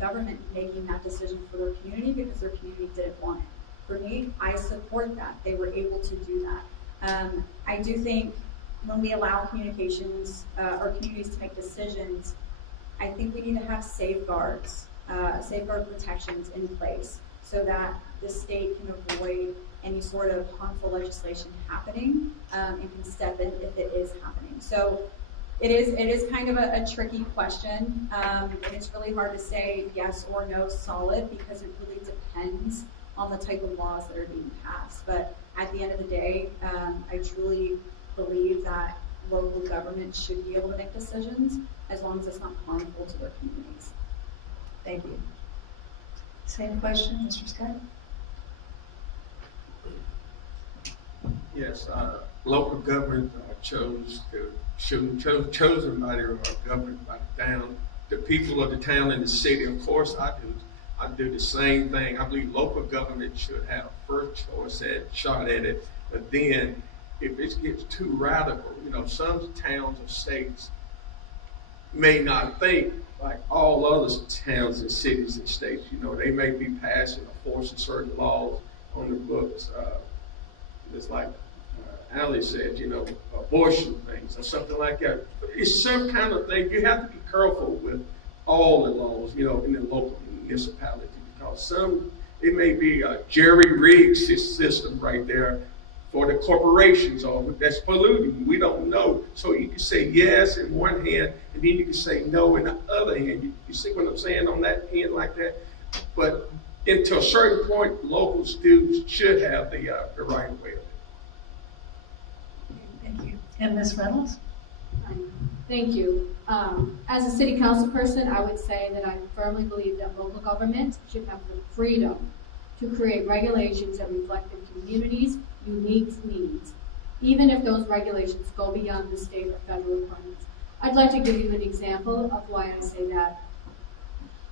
government making that decision for their community because their community didn't want it. For me, I support that. They were able to do that. I do think when we allow communications or communities to make decisions, I think we need to have safeguards, safeguard protections in place so that the state can avoid any sort of harmful legislation happening and can step in if it is happening. So it is kind of a tricky question, and it's really hard to say yes or no solid because it really depends on the type of laws that are being passed. But at the end of the day, I truly believe that local government should be able to make decisions as long as it's not harmful to their communities. Thank you. Same question, Mr. Scott? Yes, local government chosen by our government by the the people of the town and the city. Of course, I do the same thing. I believe local government should have first choice shot at it. But then, if it gets too radical, some towns or states may not think like all other towns and cities and states. They may be passing or forcing certain laws on the books. It's like Ali said, abortion things or something like that. It's some kind of thing. You have to be careful with all the laws, in the local municipality, because it may be a jerry-rigged system right there for the corporations or that's polluting. We don't know. So you can say yes in one hand, and then you can say no in the other hand. You see what I'm saying on that end like that? But until a certain point, local students should have the right of way of it. Thank you. And Ms. Reynolds? Thank you. As a city council person, I would say that I firmly believe that local government should have the freedom to create regulations that reflect the community's unique needs, even if those regulations go beyond the state or federal requirements. I'd like to give you an example of why I say that.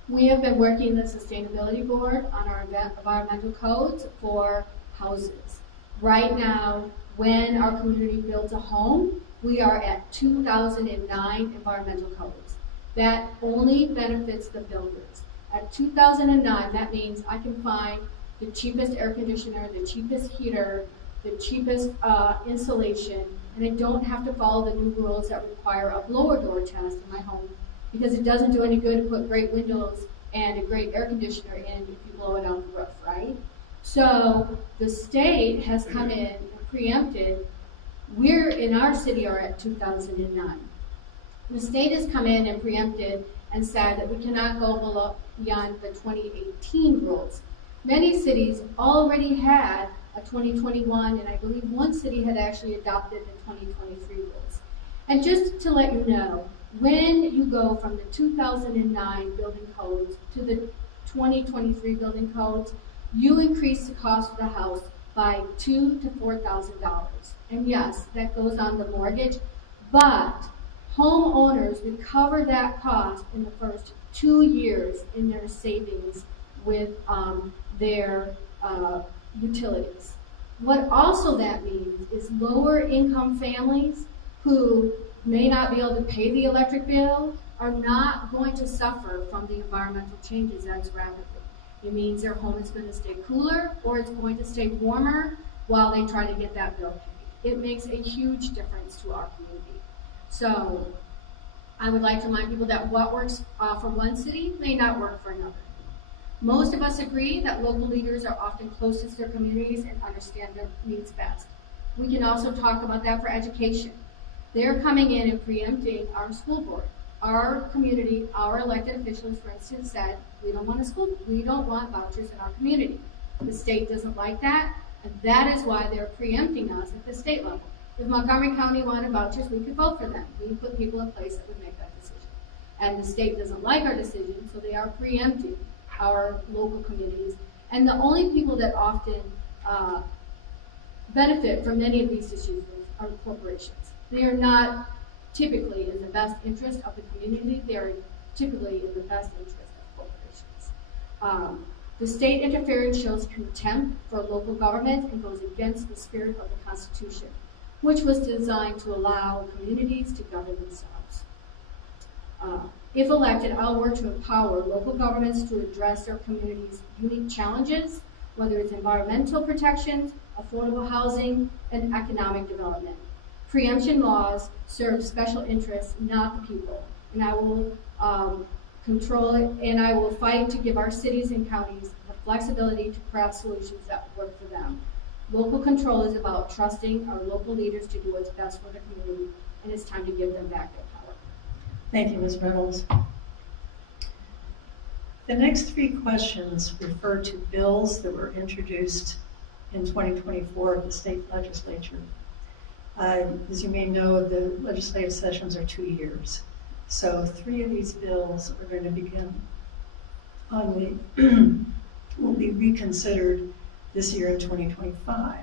We have been working the Sustainability Board on our environmental codes for houses. Right now, when our community builds a home, we are at 2009 environmental codes. That only benefits the builders. At 2009, that means I can find the cheapest air conditioner, the cheapest heater, the cheapest insulation, and I don't have to follow the new rules that require a blower door test in my home, because it doesn't do any good to put great windows and a great air conditioner in if you blow it out the roof, right? So the state has come in and preempted. We're in our city are at 2009. The state has come in and preempted and said that we cannot go beyond the 2018 rules. Many cities already had a 2021, and I believe one city had actually adopted the 2023 rules. And just to let you know, when you go from the 2009 building codes to the 2023 building codes, you increase the cost of the house by $2,000 to $4,000. And yes, that goes on the mortgage, but homeowners recover that cost in the first 2 years in their savings with their utilities. What also that means is lower income families who may not be able to pay the electric bill are not going to suffer from the environmental changes as rapidly. It means their home is going to stay cooler or it's going to stay warmer while they try to get that bill paid. It makes a huge difference to our community. So I would like to remind people that what works for one city may not work for another. Most of us agree that local leaders are often closest to their communities and understand their needs best. We can also talk about that for education. They're coming in and preempting our school board. Our community, our elected officials, for instance, said, we don't want vouchers in our community. The state doesn't like that, and that is why they're preempting us at the state level. If Montgomery County wanted vouchers, we could vote for them. We could put people in place that would make that decision. And the state doesn't like our decision, so they are preempting our local communities. And the only people that often benefit from many of these decisions are corporations. They are not typically in the best interest of the community. They are typically in the best interest of corporations. The state interference shows contempt for local government and goes against the spirit of the Constitution, which was designed to allow communities to govern themselves. If elected, I'll work to empower local governments to address their community's unique challenges, whether it's environmental protections, affordable housing, and economic development. Preemption laws serve special interests, not the people, and I will control it, and I will fight to give our cities and counties the flexibility to craft solutions that work for them. Local control is about trusting our local leaders to do what's best for the community, and it's time to give them back their power. Thank you, Ms. Reynolds. The next three questions refer to bills that were introduced in 2024 of the state legislature. As you may know, the legislative sessions are 2 years. So 3 of these bills are going to begin will be reconsidered this year in 2025.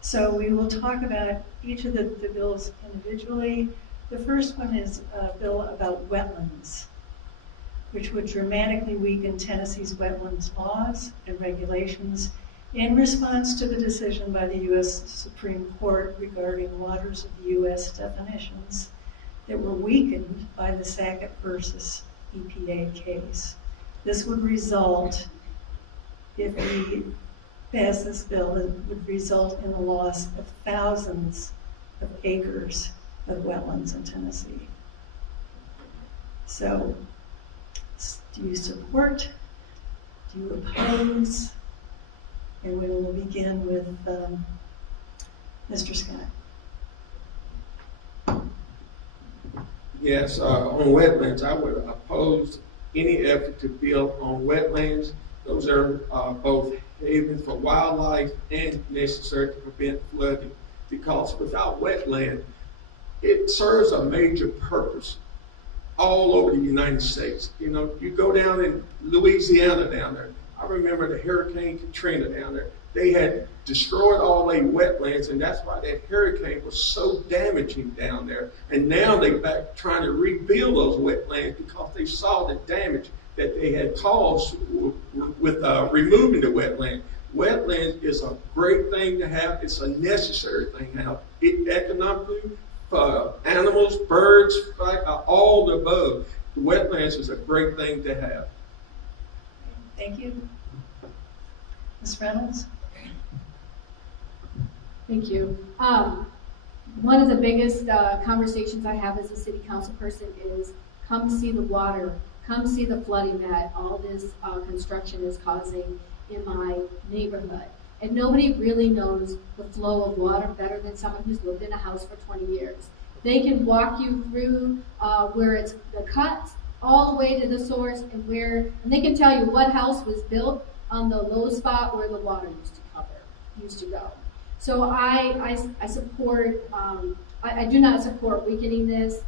So we will talk about each of the bills individually. The first one is a bill about wetlands. which would dramatically weaken Tennessee's wetlands laws and regulations in response to the decision by the U.S. Supreme Court regarding waters of the U.S. definitions that were weakened by the Sackett versus EPA case. This would result, if we pass this bill, it would result in the loss of thousands of acres of wetlands in Tennessee. So, do you support? Do you oppose? And we will begin with Mr. Scott. Yes, on wetlands, I would oppose any effort to build on wetlands. Those are both havens for wildlife and necessary to prevent flooding, because without wetland, it serves a major purpose all over the United States. You know, you go down in Louisiana down there. I remember the Hurricane Katrina down there. They had destroyed all their wetlands, and that's why that hurricane was so damaging down there. And now they're back trying to rebuild those wetlands because they saw the damage that they had caused with removing the wetland. Wetlands is a great thing to have. It's a necessary thing to have. It economically, for animals, birds, all the above. The wetlands is a great thing to have. Thank you. Ms. Reynolds? Thank you. One of the biggest conversations I have as a city council person is come see the water, come see the flooding that all this construction is causing in my neighborhood. And nobody really knows the flow of water better than someone who's lived in a house for 20 years. They can walk you through where it's the cuts all the way to the source, and they can tell you what house was built on the low spot where the water used to go. So I support, I do not support weakening this,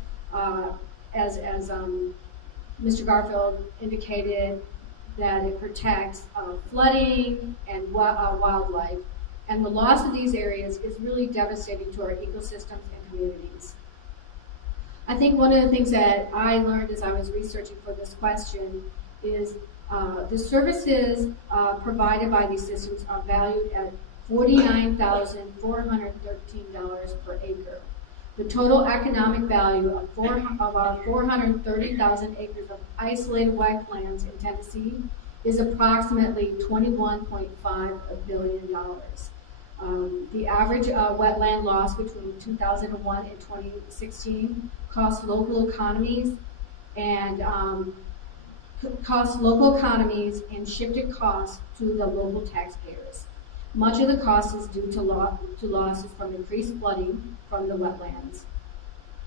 as Mr. Garfield indicated, that it protects flooding and wildlife. And the loss of these areas is really devastating to our ecosystems and communities. I think one of the things that I learned as I was researching for this question is the services provided by these systems are valued at $49,413 per acre. The total economic value of our 430,000 acres of isolated wetlands in Tennessee is approximately $21.5 billion. The average wetland loss between 2001 and 2016 cost local economies and shifted costs to the local taxpayers. Much of the cost is due to losses from increased flooding from the wetlands.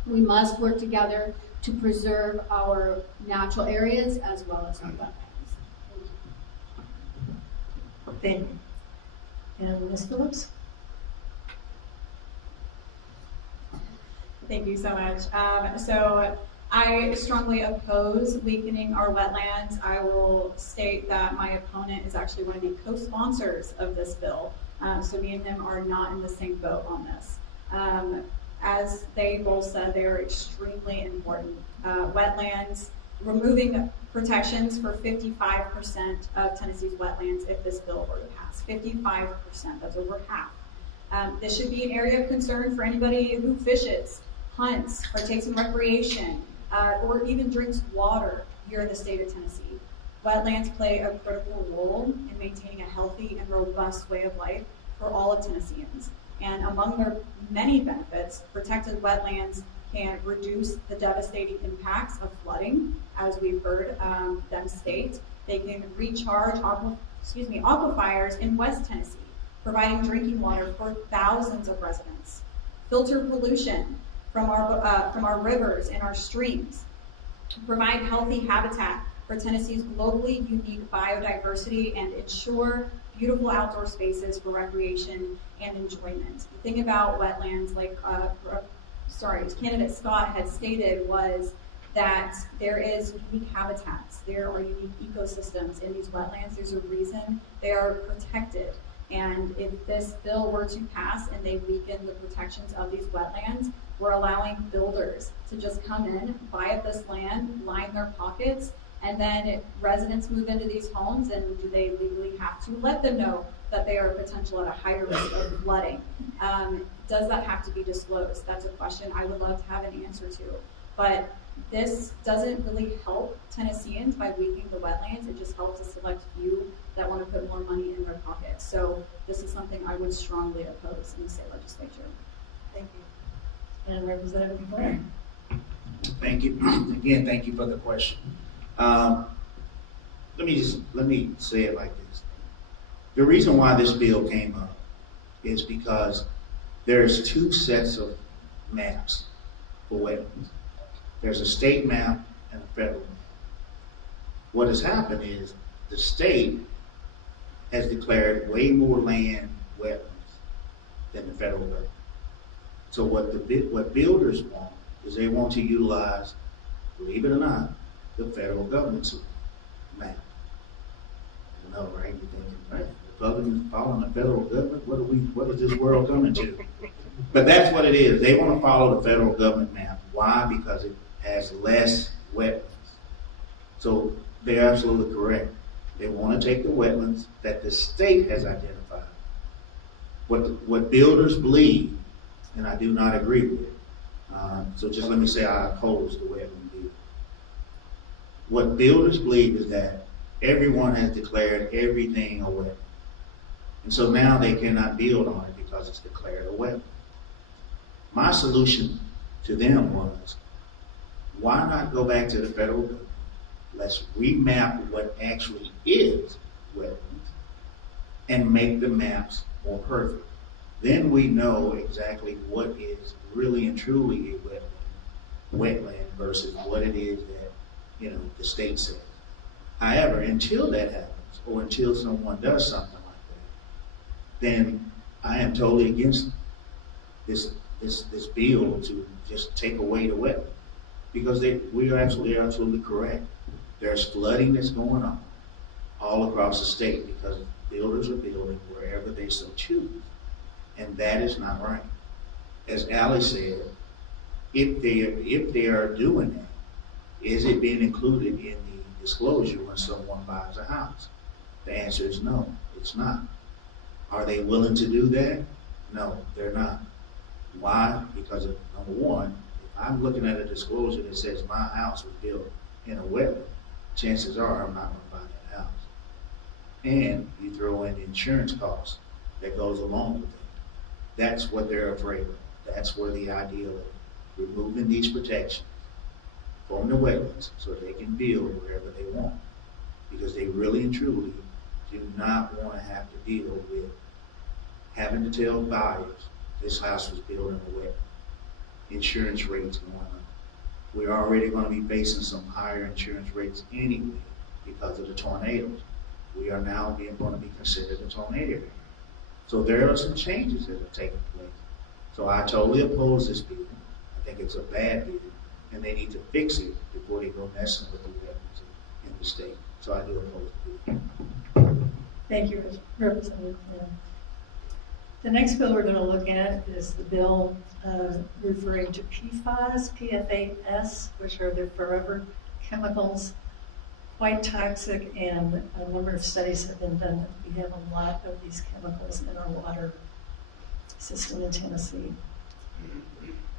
We must work together to preserve our natural areas as well as our wetlands. Thank you. And Ms. Phillips? Thank you so much. So I strongly oppose weakening our wetlands. I will state that my opponent is actually one of the co-sponsors of this bill. So me and him are not in the same boat on this. As they both said, they are extremely important. Wetlands, removing protections for 55% of Tennessee's wetlands if this bill were to pass. 55%, that's over half. This should be an area of concern for anybody who fishes, hunts, partakes in recreation, or even drinks water here in the state of Tennessee. Wetlands play a critical role in maintaining a healthy and robust way of life for all of Tennesseans. And among their many benefits, protected wetlands can reduce the devastating impacts of flooding, as we've heard them state. They can recharge aquifers in West Tennessee, providing drinking water for thousands of residents. Filter pollution from our rivers and our streams, provide healthy habitat for Tennessee's globally unique biodiversity, and ensure beautiful outdoor spaces for recreation and enjoyment. The thing about wetlands, like candidate Scott had stated, was that there is unique habitats. There are unique ecosystems in these wetlands. There's a reason they are protected. And if this bill were to pass and they weaken the protections of these wetlands, we're allowing builders to just come in, buy up this land, line their pockets, And then residents move into these homes, and do they legally have to let them know that they are potential at a higher risk of flooding? Does that have to be disclosed? That's a question I would love to have an answer to. But this doesn't really help Tennesseans by weakening the wetlands. It just helps a select few that want to put more money in their pockets. So this is something I would strongly oppose in the state legislature. Thank you. And Representative Glenn. Thank you. Again, thank you for the question. Let me say it like this. The reason why this bill came up is because there's two sets of maps for wetlands. There's a state map and a federal map. What has happened is the state has declared way more land wetlands than the federal government. So what builders want is they want to utilize, believe it or not, the federal government's map. I know, right? You're thinking, right? Republicans following the federal government? What is this world coming to? But that's what it is. They want to follow the federal government map. Why? Because it has less wetlands. So they're absolutely correct. They want to take the wetlands that the state has identified. What builders believe, and I do not agree with, so just let me say I oppose the wetland bill. What builders believe is that everyone has declared everything a wetland. And so now they cannot build on it because it's declared a wetland. My solution to them was, why not go back to the federal government? Let's remap what actually is wetlands and make the maps more perfect. Then we know exactly what is really and truly a wetland versus what it is that, the state says. However, until that happens, or until someone does something like that, then I am totally against this bill to just take away the wetland. Because we are absolutely correct. There's flooding that's going on all across the state because builders are building wherever they so choose. And that is not right. As Allie said, if they are doing that, is it being included in the disclosure when someone buys a house? The answer is no, it's not. Are they willing to do that? No, they're not. Why? Because of, number one, if I'm looking at a disclosure that says my house was built in a wetland, chances are I'm not going to buy that house. And you throw in the insurance cost that goes along with it. That's what they're afraid of. That's where the idea of removing these protections from the wetlands so they can build wherever they want. Because they really and truly do not want to have to deal with having to tell buyers this house was built in a wetland. Insurance rates going up. We're already going to be facing some higher insurance rates anyway because of the tornadoes. We are now going to be considered a tornado area. So there are some changes that are taking place. So I totally oppose this bill. I think it's a bad bill, and they need to fix it before they go messing with the wetlands in the state. So I do oppose the bill. Thank you, Representative Flynn. The next bill we're going to look at is the bill referring to PFAS, PFAS, which are the forever chemicals, quite toxic, and a number of studies have been done that we have a lot of these chemicals in our water system in Tennessee.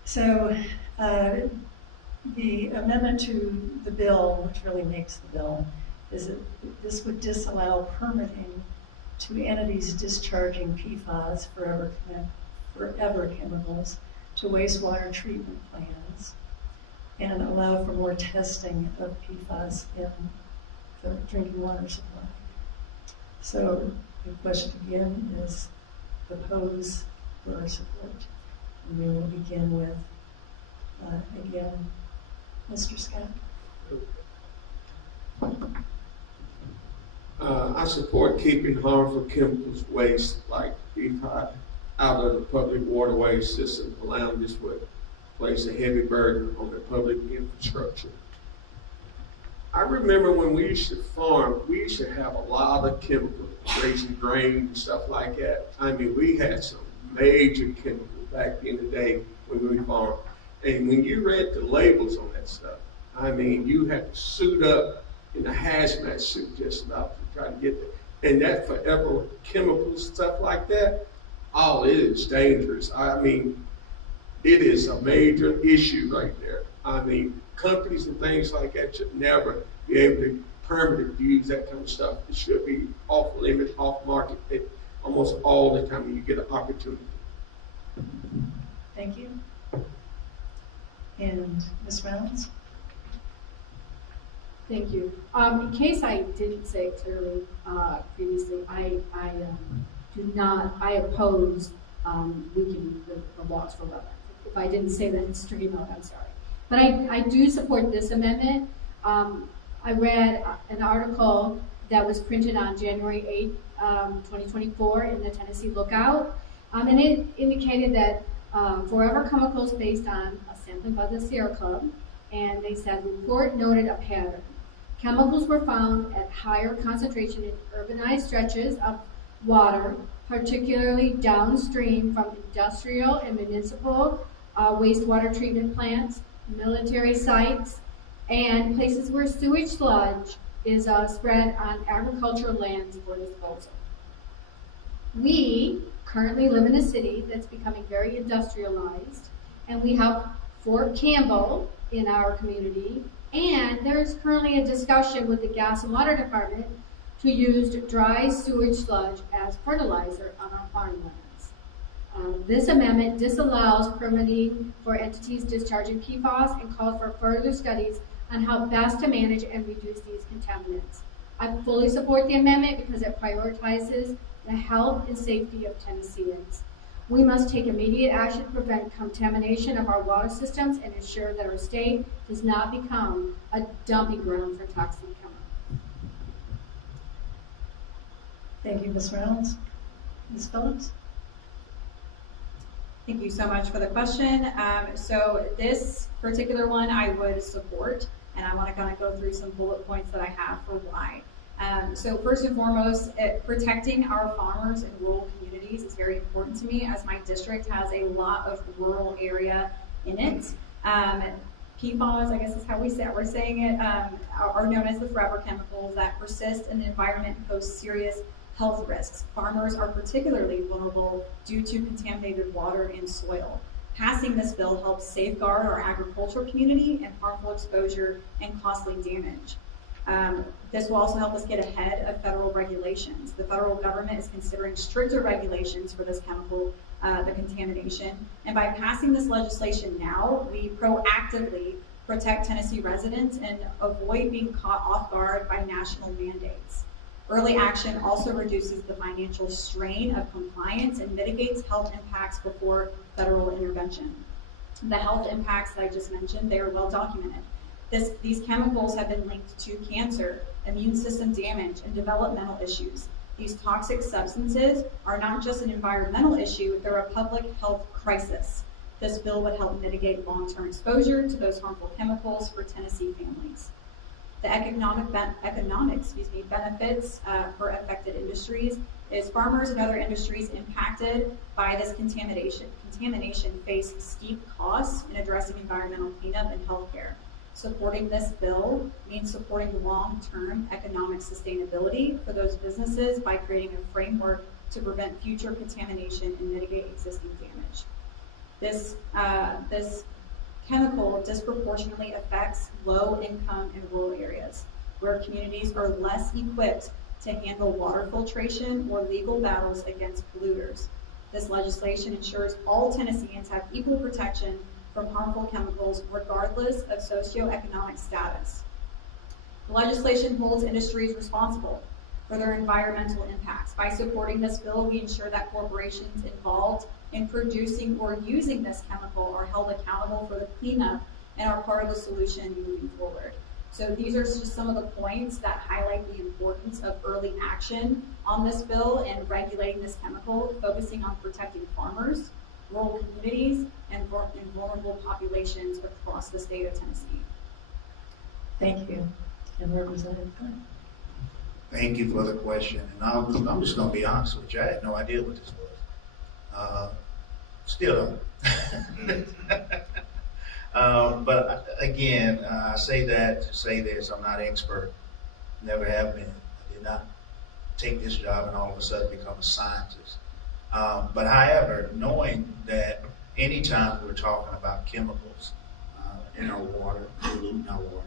So the amendment to the bill, which really makes the bill, is that this would disallow permitting to entities discharging PFAS, forever chemicals, to wastewater treatment plants, and allow for more testing of PFAS in the drinking water supply. So the question again is oppose or support. And we will begin with, again, Mr. Scott. I support keeping harmful chemicals waste like PFAS out of the public waterway system, allowing this would place a heavy burden on the public infrastructure. I remember when we used to farm, we used to have a lot of chemicals, raising grain and stuff like that. I mean, we had some major chemicals back in the day when we farmed. And when you read the labels on that stuff, I mean, you had to suit up in a hazmat suit just about to try to get there. And that forever chemical stuff like that, oh, it is dangerous. I mean, it is a major issue right there. I mean, companies and things like that should never be able to permanently use that kind of stuff. It should be off limit, off market, almost all the time when you get an opportunity. Thank you. And Ms. Reynolds? Thank you. In case I didn't say it clearly previously, I oppose weakening the laws for wetlands. If I didn't say that in straight up, I'm sorry. But I do support this amendment. I read an article that was printed on January 8th, 2024 in the Tennessee Lookout, and it indicated that Forever Chemicals based on a sampling by the Sierra Club, and they said report noted a pattern. Chemicals were found at higher concentration in urbanized stretches of water, particularly downstream from industrial and municipal wastewater treatment plants, military sites, and places where sewage sludge is spread on agricultural lands for disposal. We currently live in a city that's becoming very industrialized, and we have Fort Campbell in our community, and there's currently a discussion with the Gas and Water Department to use dry sewage sludge as fertilizer on our farmlands. This amendment disallows permitting for entities discharging PFAS and calls for further studies on how best to manage and reduce these contaminants. I fully support the amendment because it prioritizes the health and safety of Tennesseans. We must take immediate action to prevent contamination of our water systems and ensure that our state does not become a dumping ground for toxic chemicals. Thank you, Ms. Reynolds. Ms. Phillips? Thank you so much for the question. So this particular one I would support, and I want to kind of go through some bullet points that I have for why. So first and foremost, protecting our farmers in rural communities is very important to me, as my district has a lot of rural area in it. PFAS, I guess is how we're saying it, are known as the forever chemicals that persist in the environment and pose serious health risks. Farmers are particularly vulnerable due to contaminated water and soil. Passing this bill helps safeguard our agricultural community and harmful exposure and costly damage. This will also help us get ahead of federal regulations. The federal government is considering stricter regulations for this chemical, the contamination. And by passing this legislation now, we proactively protect Tennessee residents and avoid being caught off guard by national mandates. Early action also reduces the financial strain of compliance and mitigates health impacts before federal intervention. The health impacts that I just mentioned, they are well documented. These chemicals have been linked to cancer, immune system damage, and developmental issues. These toxic substances are not just an environmental issue, they're a public health crisis. This bill would help mitigate long-term exposure to those harmful chemicals for Tennessee families. The economic benefits for affected industries is farmers and other industries impacted by this contamination face steep costs in addressing environmental cleanup and healthcare. Supporting this bill means supporting long-term economic sustainability for those businesses by creating a framework to prevent future contamination and mitigate existing damage. This chemical disproportionately affects low-income and rural areas, where communities are less equipped to handle water filtration or legal battles against polluters. This legislation ensures all Tennesseans have equal protection from harmful chemicals regardless of socioeconomic status. The legislation holds industries responsible for their environmental impacts. By supporting this bill, we ensure that corporations involved in producing or using this chemical are held accountable for the cleanup and are part of the solution moving forward. So these are just some of the points that highlight the importance of early action on this bill and regulating this chemical, focusing on protecting farmers, rural communities, and vulnerable populations across the state of Tennessee. Thank you. And Representative Gunn. Thank you for the question. And I'm just going to be honest with you. I had no idea what this was. Still don't. But again, I say that to say this. I'm not expert never have been. I did not take this job and all of a sudden become a scientist. But however, knowing that anytime we're talking about chemicals in our water, polluting our water,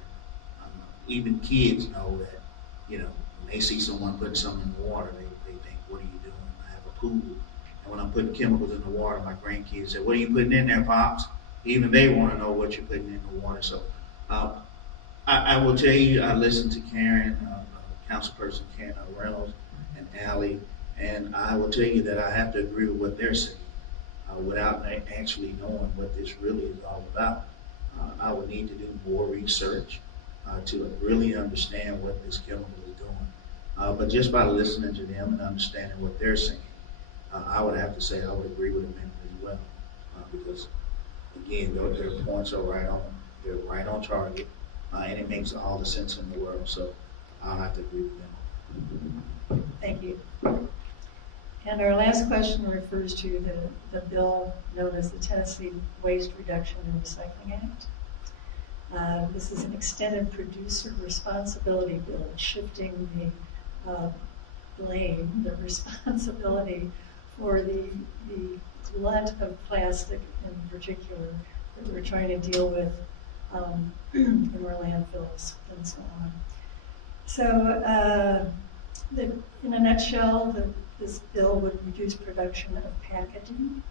even kids know that, you know, when they see someone putting something in the water, they think, what are you doing? I have a pool. And when I'm putting chemicals in the water, my grandkids say, what are you putting in there, Pops? Even they want to know what you're putting in the water. So I will tell you, I listened to Karen, Councilperson Reynolds and Allie, and I will tell you that I have to agree with what they're saying without actually knowing what this really is all about. I would need to do more research to really understand what this chemical is doing. But just by listening to them and understanding what they're saying, I would have to say I would agree with them as well. Because again, their points are they're right on target, and it makes all the sense in the world. So I'll have to agree with them. Thank you. And our last question refers to the bill known as the Tennessee Waste Reduction and Recycling Act. This is an extended producer responsibility bill, shifting the blame, the responsibility for the glut of plastic in particular that we're trying to deal with in our landfills and so on. So in a nutshell, this bill would reduce production of packaging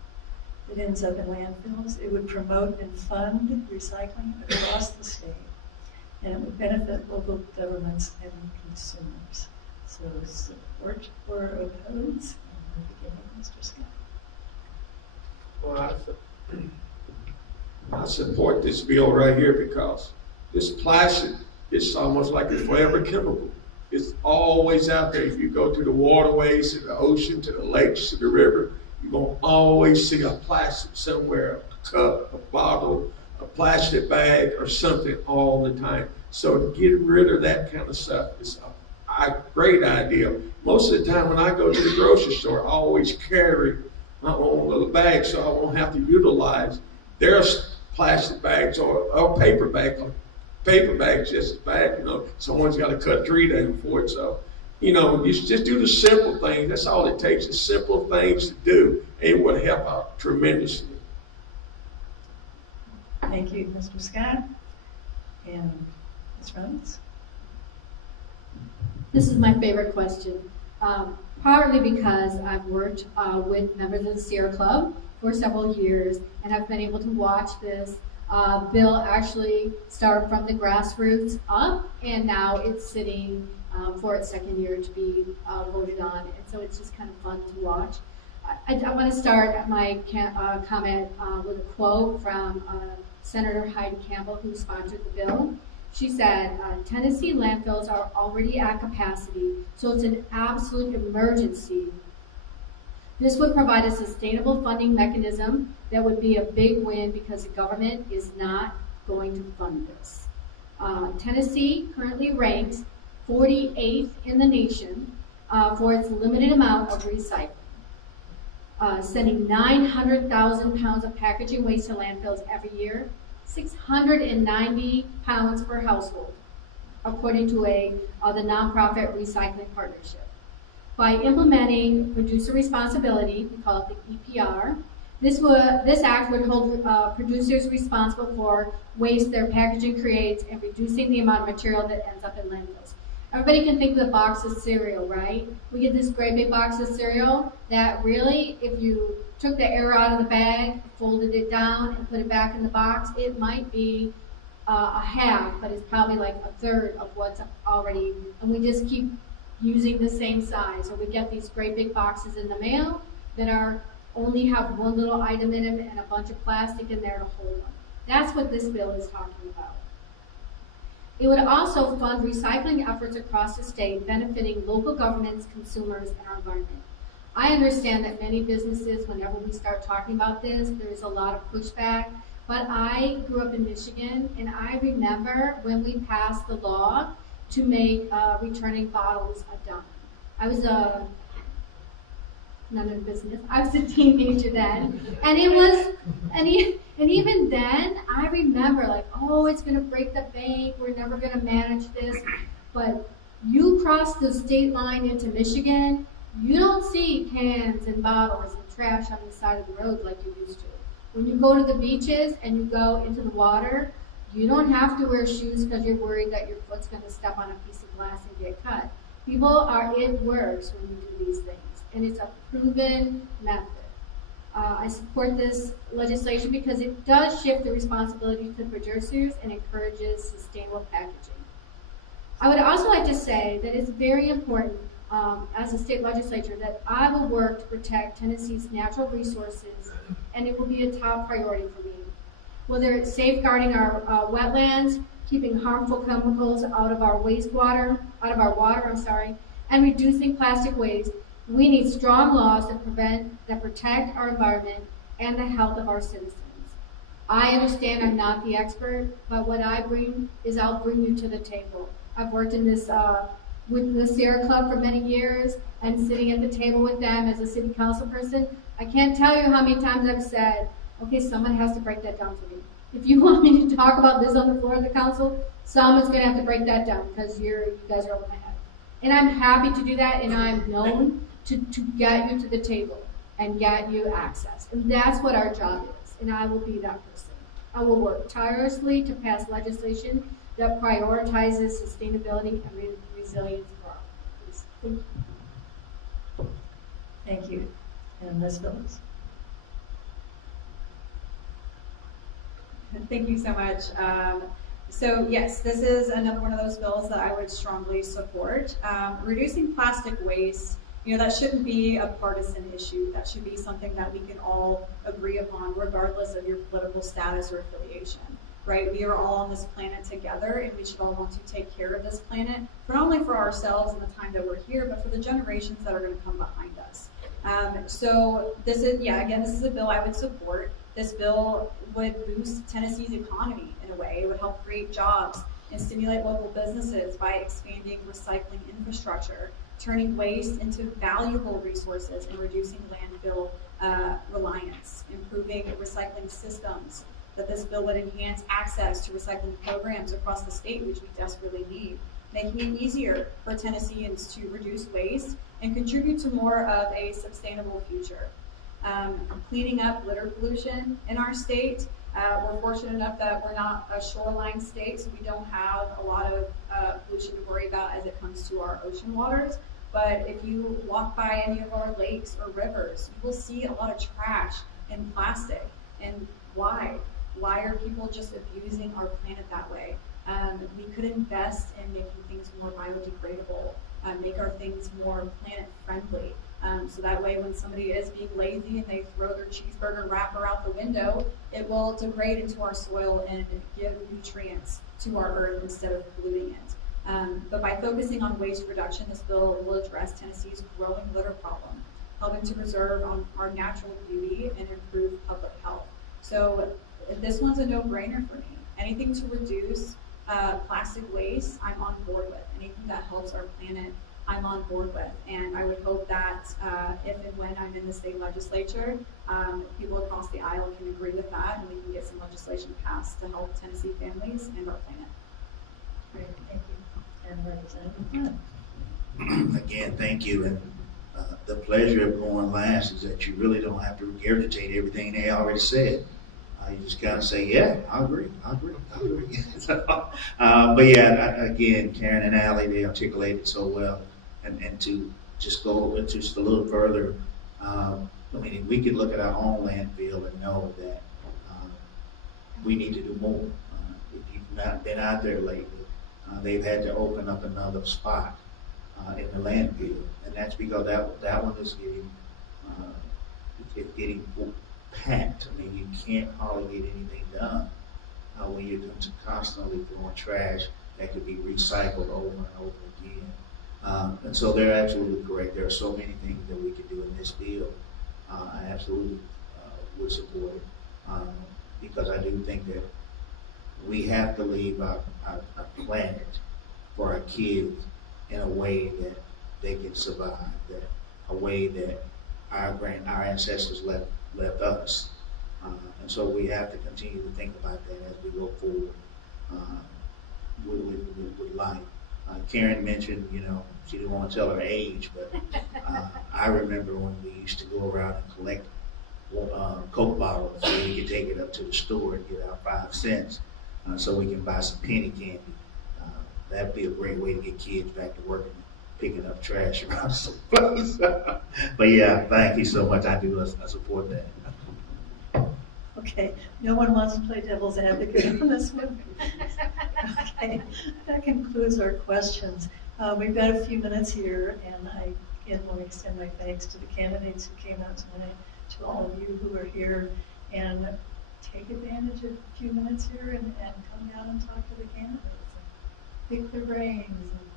that ends up in landfills. It would promote and fund recycling across the state, and it would benefit local governments and consumers. So support or oppose? And we'll begin with Mr. Scott. Well, I support this bill right here because this plastic is almost like a forever chemical. It's always out there. If you go to the waterways, to the ocean, to the lakes, to the river, you're going to always see a plastic somewhere, a cup, a bottle, a plastic bag, or something all the time. So to get rid of that kind of stuff is a great idea. Most of the time when I go to the grocery store, I always carry my own little bag so I won't have to utilize their plastic bags or paper bags. Paper bags just as bad, you know. Someone's got to cut a tree down for it. So, you know, you just do the simple things. That's all it takes is simple things to do. It would help out tremendously. Thank you, Mr. Scott. And Ms. Reynolds? This is my favorite question, partly because I've worked with members of the Sierra Club for several years, and I've been able to watch this bill actually start from the grassroots up, and now it's sitting for its second year to be voted on, and so it's just kind of fun to watch. I want to start my comment with a quote from Senator Heidi Campbell, who sponsored the bill. She said, Tennessee landfills are already at capacity, so it's an absolute emergency. This would provide a sustainable funding mechanism that would be a big win because the government is not going to fund this. Tennessee currently ranks 48th in the nation for its limited amount of recycling, sending 900,000 pounds of packaging waste to landfills every year, 690 pounds per household, according to the nonprofit recycling partnership. By implementing producer responsibility, we call it the EPR, this act would hold producers responsible for waste their packaging creates and reducing the amount of material that ends up in landfills. Everybody can think of the box of cereal, right? We get this great big box of cereal that really, if you took the air out of the bag, folded it down, and put it back in the box, it might be a half, but it's probably like a third of what's already, and we just keep using the same size. Or we get these great big boxes in the mail that only have one little item in them and a bunch of plastic in there to hold them. That's what this bill is talking about. It would also fund recycling efforts across the state, benefiting local governments, consumers, and our environment. I understand that many businesses, whenever we start talking about this, there's a lot of pushback, but I grew up in Michigan, and I remember when we passed the law to make returning bottles a dime. I was none of the business. I was a teenager then, and it was, and even then, I remember like, oh, it's going to break the bank. We're never going to manage this. But You cross the state line into Michigan, you don't see cans and bottles and trash on the side of the road like you used to. When you go to the beaches and you go into the water, you don't have to wear shoes because you're worried that your foot's going to step on a piece of glass and get cut. It works when you do these things, and it's a proven method. I support this legislation because it does shift the responsibility to producers and encourages sustainable packaging. I would also like to say that it's very important as a state legislature that I will work to protect Tennessee's natural resources, and it will be a top priority for me. Whether it's safeguarding our wetlands, keeping harmful chemicals out of our water, and reducing plastic waste, we need strong laws that protect our environment and the health of our citizens. I understand I'm not the expert, but what I bring is I'll bring you to the table. I've worked in this with the Sierra Club for many years, and sitting at the table with them as a city council person, I can't tell you how many times I've said, okay, someone has to break that down for me. If you want me to talk about this on the floor of the council, someone's going to have to break that down because you guys are over my head. And I'm happy to do that, and I'm known to get you to the table and get you access. And that's what our job is, and I will be that person. I will work tirelessly to pass legislation that prioritizes sustainability and resilience for our communities. Thank you. Thank you. And Ms. Phillips? Thank you so much. So yes, this is another one of those bills that I would strongly support. Reducing plastic waste, that shouldn't be a partisan issue. That should be something that we can all agree upon, regardless of your political status or affiliation, right? We are all on this planet together, and we should all want to take care of this planet, not only for ourselves and the time that we're here, but for the generations that are going to come behind us. So this is, again, this is a bill I would support. This bill would boost Tennessee's economy in a way. It would help create jobs and stimulate local businesses by expanding recycling infrastructure, turning waste into valuable resources, and reducing landfill reliance, improving recycling systems. That this bill would enhance access to recycling programs across the state, which we desperately need, making it easier for Tennesseans to reduce waste and contribute to more of a sustainable future. Cleaning up litter pollution in our state. We're fortunate enough that we're not a shoreline state, so we don't have a lot of pollution to worry about as it comes to our ocean waters. But if you walk by any of our lakes or rivers, you will see a lot of trash and plastic. And why? Why are people just abusing our planet that way? We could invest in making things more biodegradable, make our things more planet friendly. So that way when somebody is being lazy and they throw their cheeseburger wrapper out the window, it will degrade into our soil and give nutrients to our earth instead of polluting it. But by focusing on waste reduction, this bill will address Tennessee's growing litter problem, helping to preserve our natural beauty and improve public health. So this one's a no-brainer for me. Anything to reduce plastic waste, I'm on board with. Anything that helps our planet, I'm on board with. And I would hope that if and when I'm in the state legislature, people across the aisle can agree with that and we can get some legislation passed to help Tennessee families and our planet. Great, thank you. And Representative Hunt. Again, thank you. And the pleasure of going last is that you really don't have to regurgitate everything they already said. You just kind of say, yeah, I agree. But yeah, again, Karen and Allie, they articulated so well. And to just go into just a little further, I mean, we could look at our own landfill and know that we need to do more. If you've not been out there lately, they've had to open up another spot in the landfill, and that's because that one is getting packed. I mean, you can't hardly get anything done when you're constantly throwing trash that could be recycled over and over again. And so they're absolutely correct. There are so many things that we can do in this bill. I absolutely would support it because I do think that we have to leave our planet for our kids in a way that they can survive, that a way that our ancestors left us. And so we have to continue to think about that as we go forward with life. Karen mentioned, you know, she didn't want to tell her age, but I remember when we used to go around and collect Coke bottles, so we could take it up to the store and get out 5 cents so we can buy some penny candy. That'd be a great way to get kids back to work and picking up trash around some place. But yeah, thank you so much. I support that. Okay, no one wants to play devil's advocate on this one. Okay, that concludes our questions. We've got a few minutes here, and I again want to extend my thanks to the candidates who came out tonight, to all of you who are here, and take advantage of a few minutes here and come down and talk to the candidates, and pick their brains, and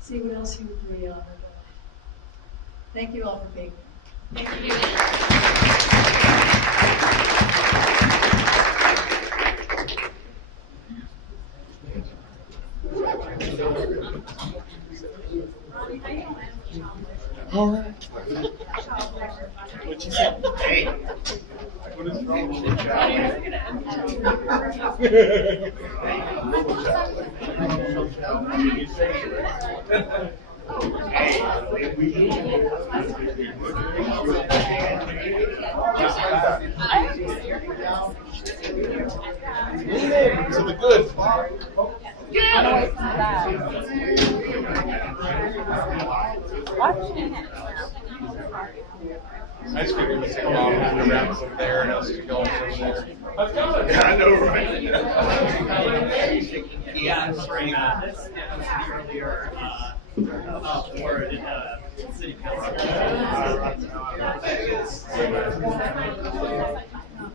see what else you agree on or don't. Thank you all for being here. Thank you. All right. What you said? Hey. What is wrong with your to the good. I just figured we'd take a while to wrap us up there and us to go from there. Yeah, I know, right? Yeah, bring this earlier for city council.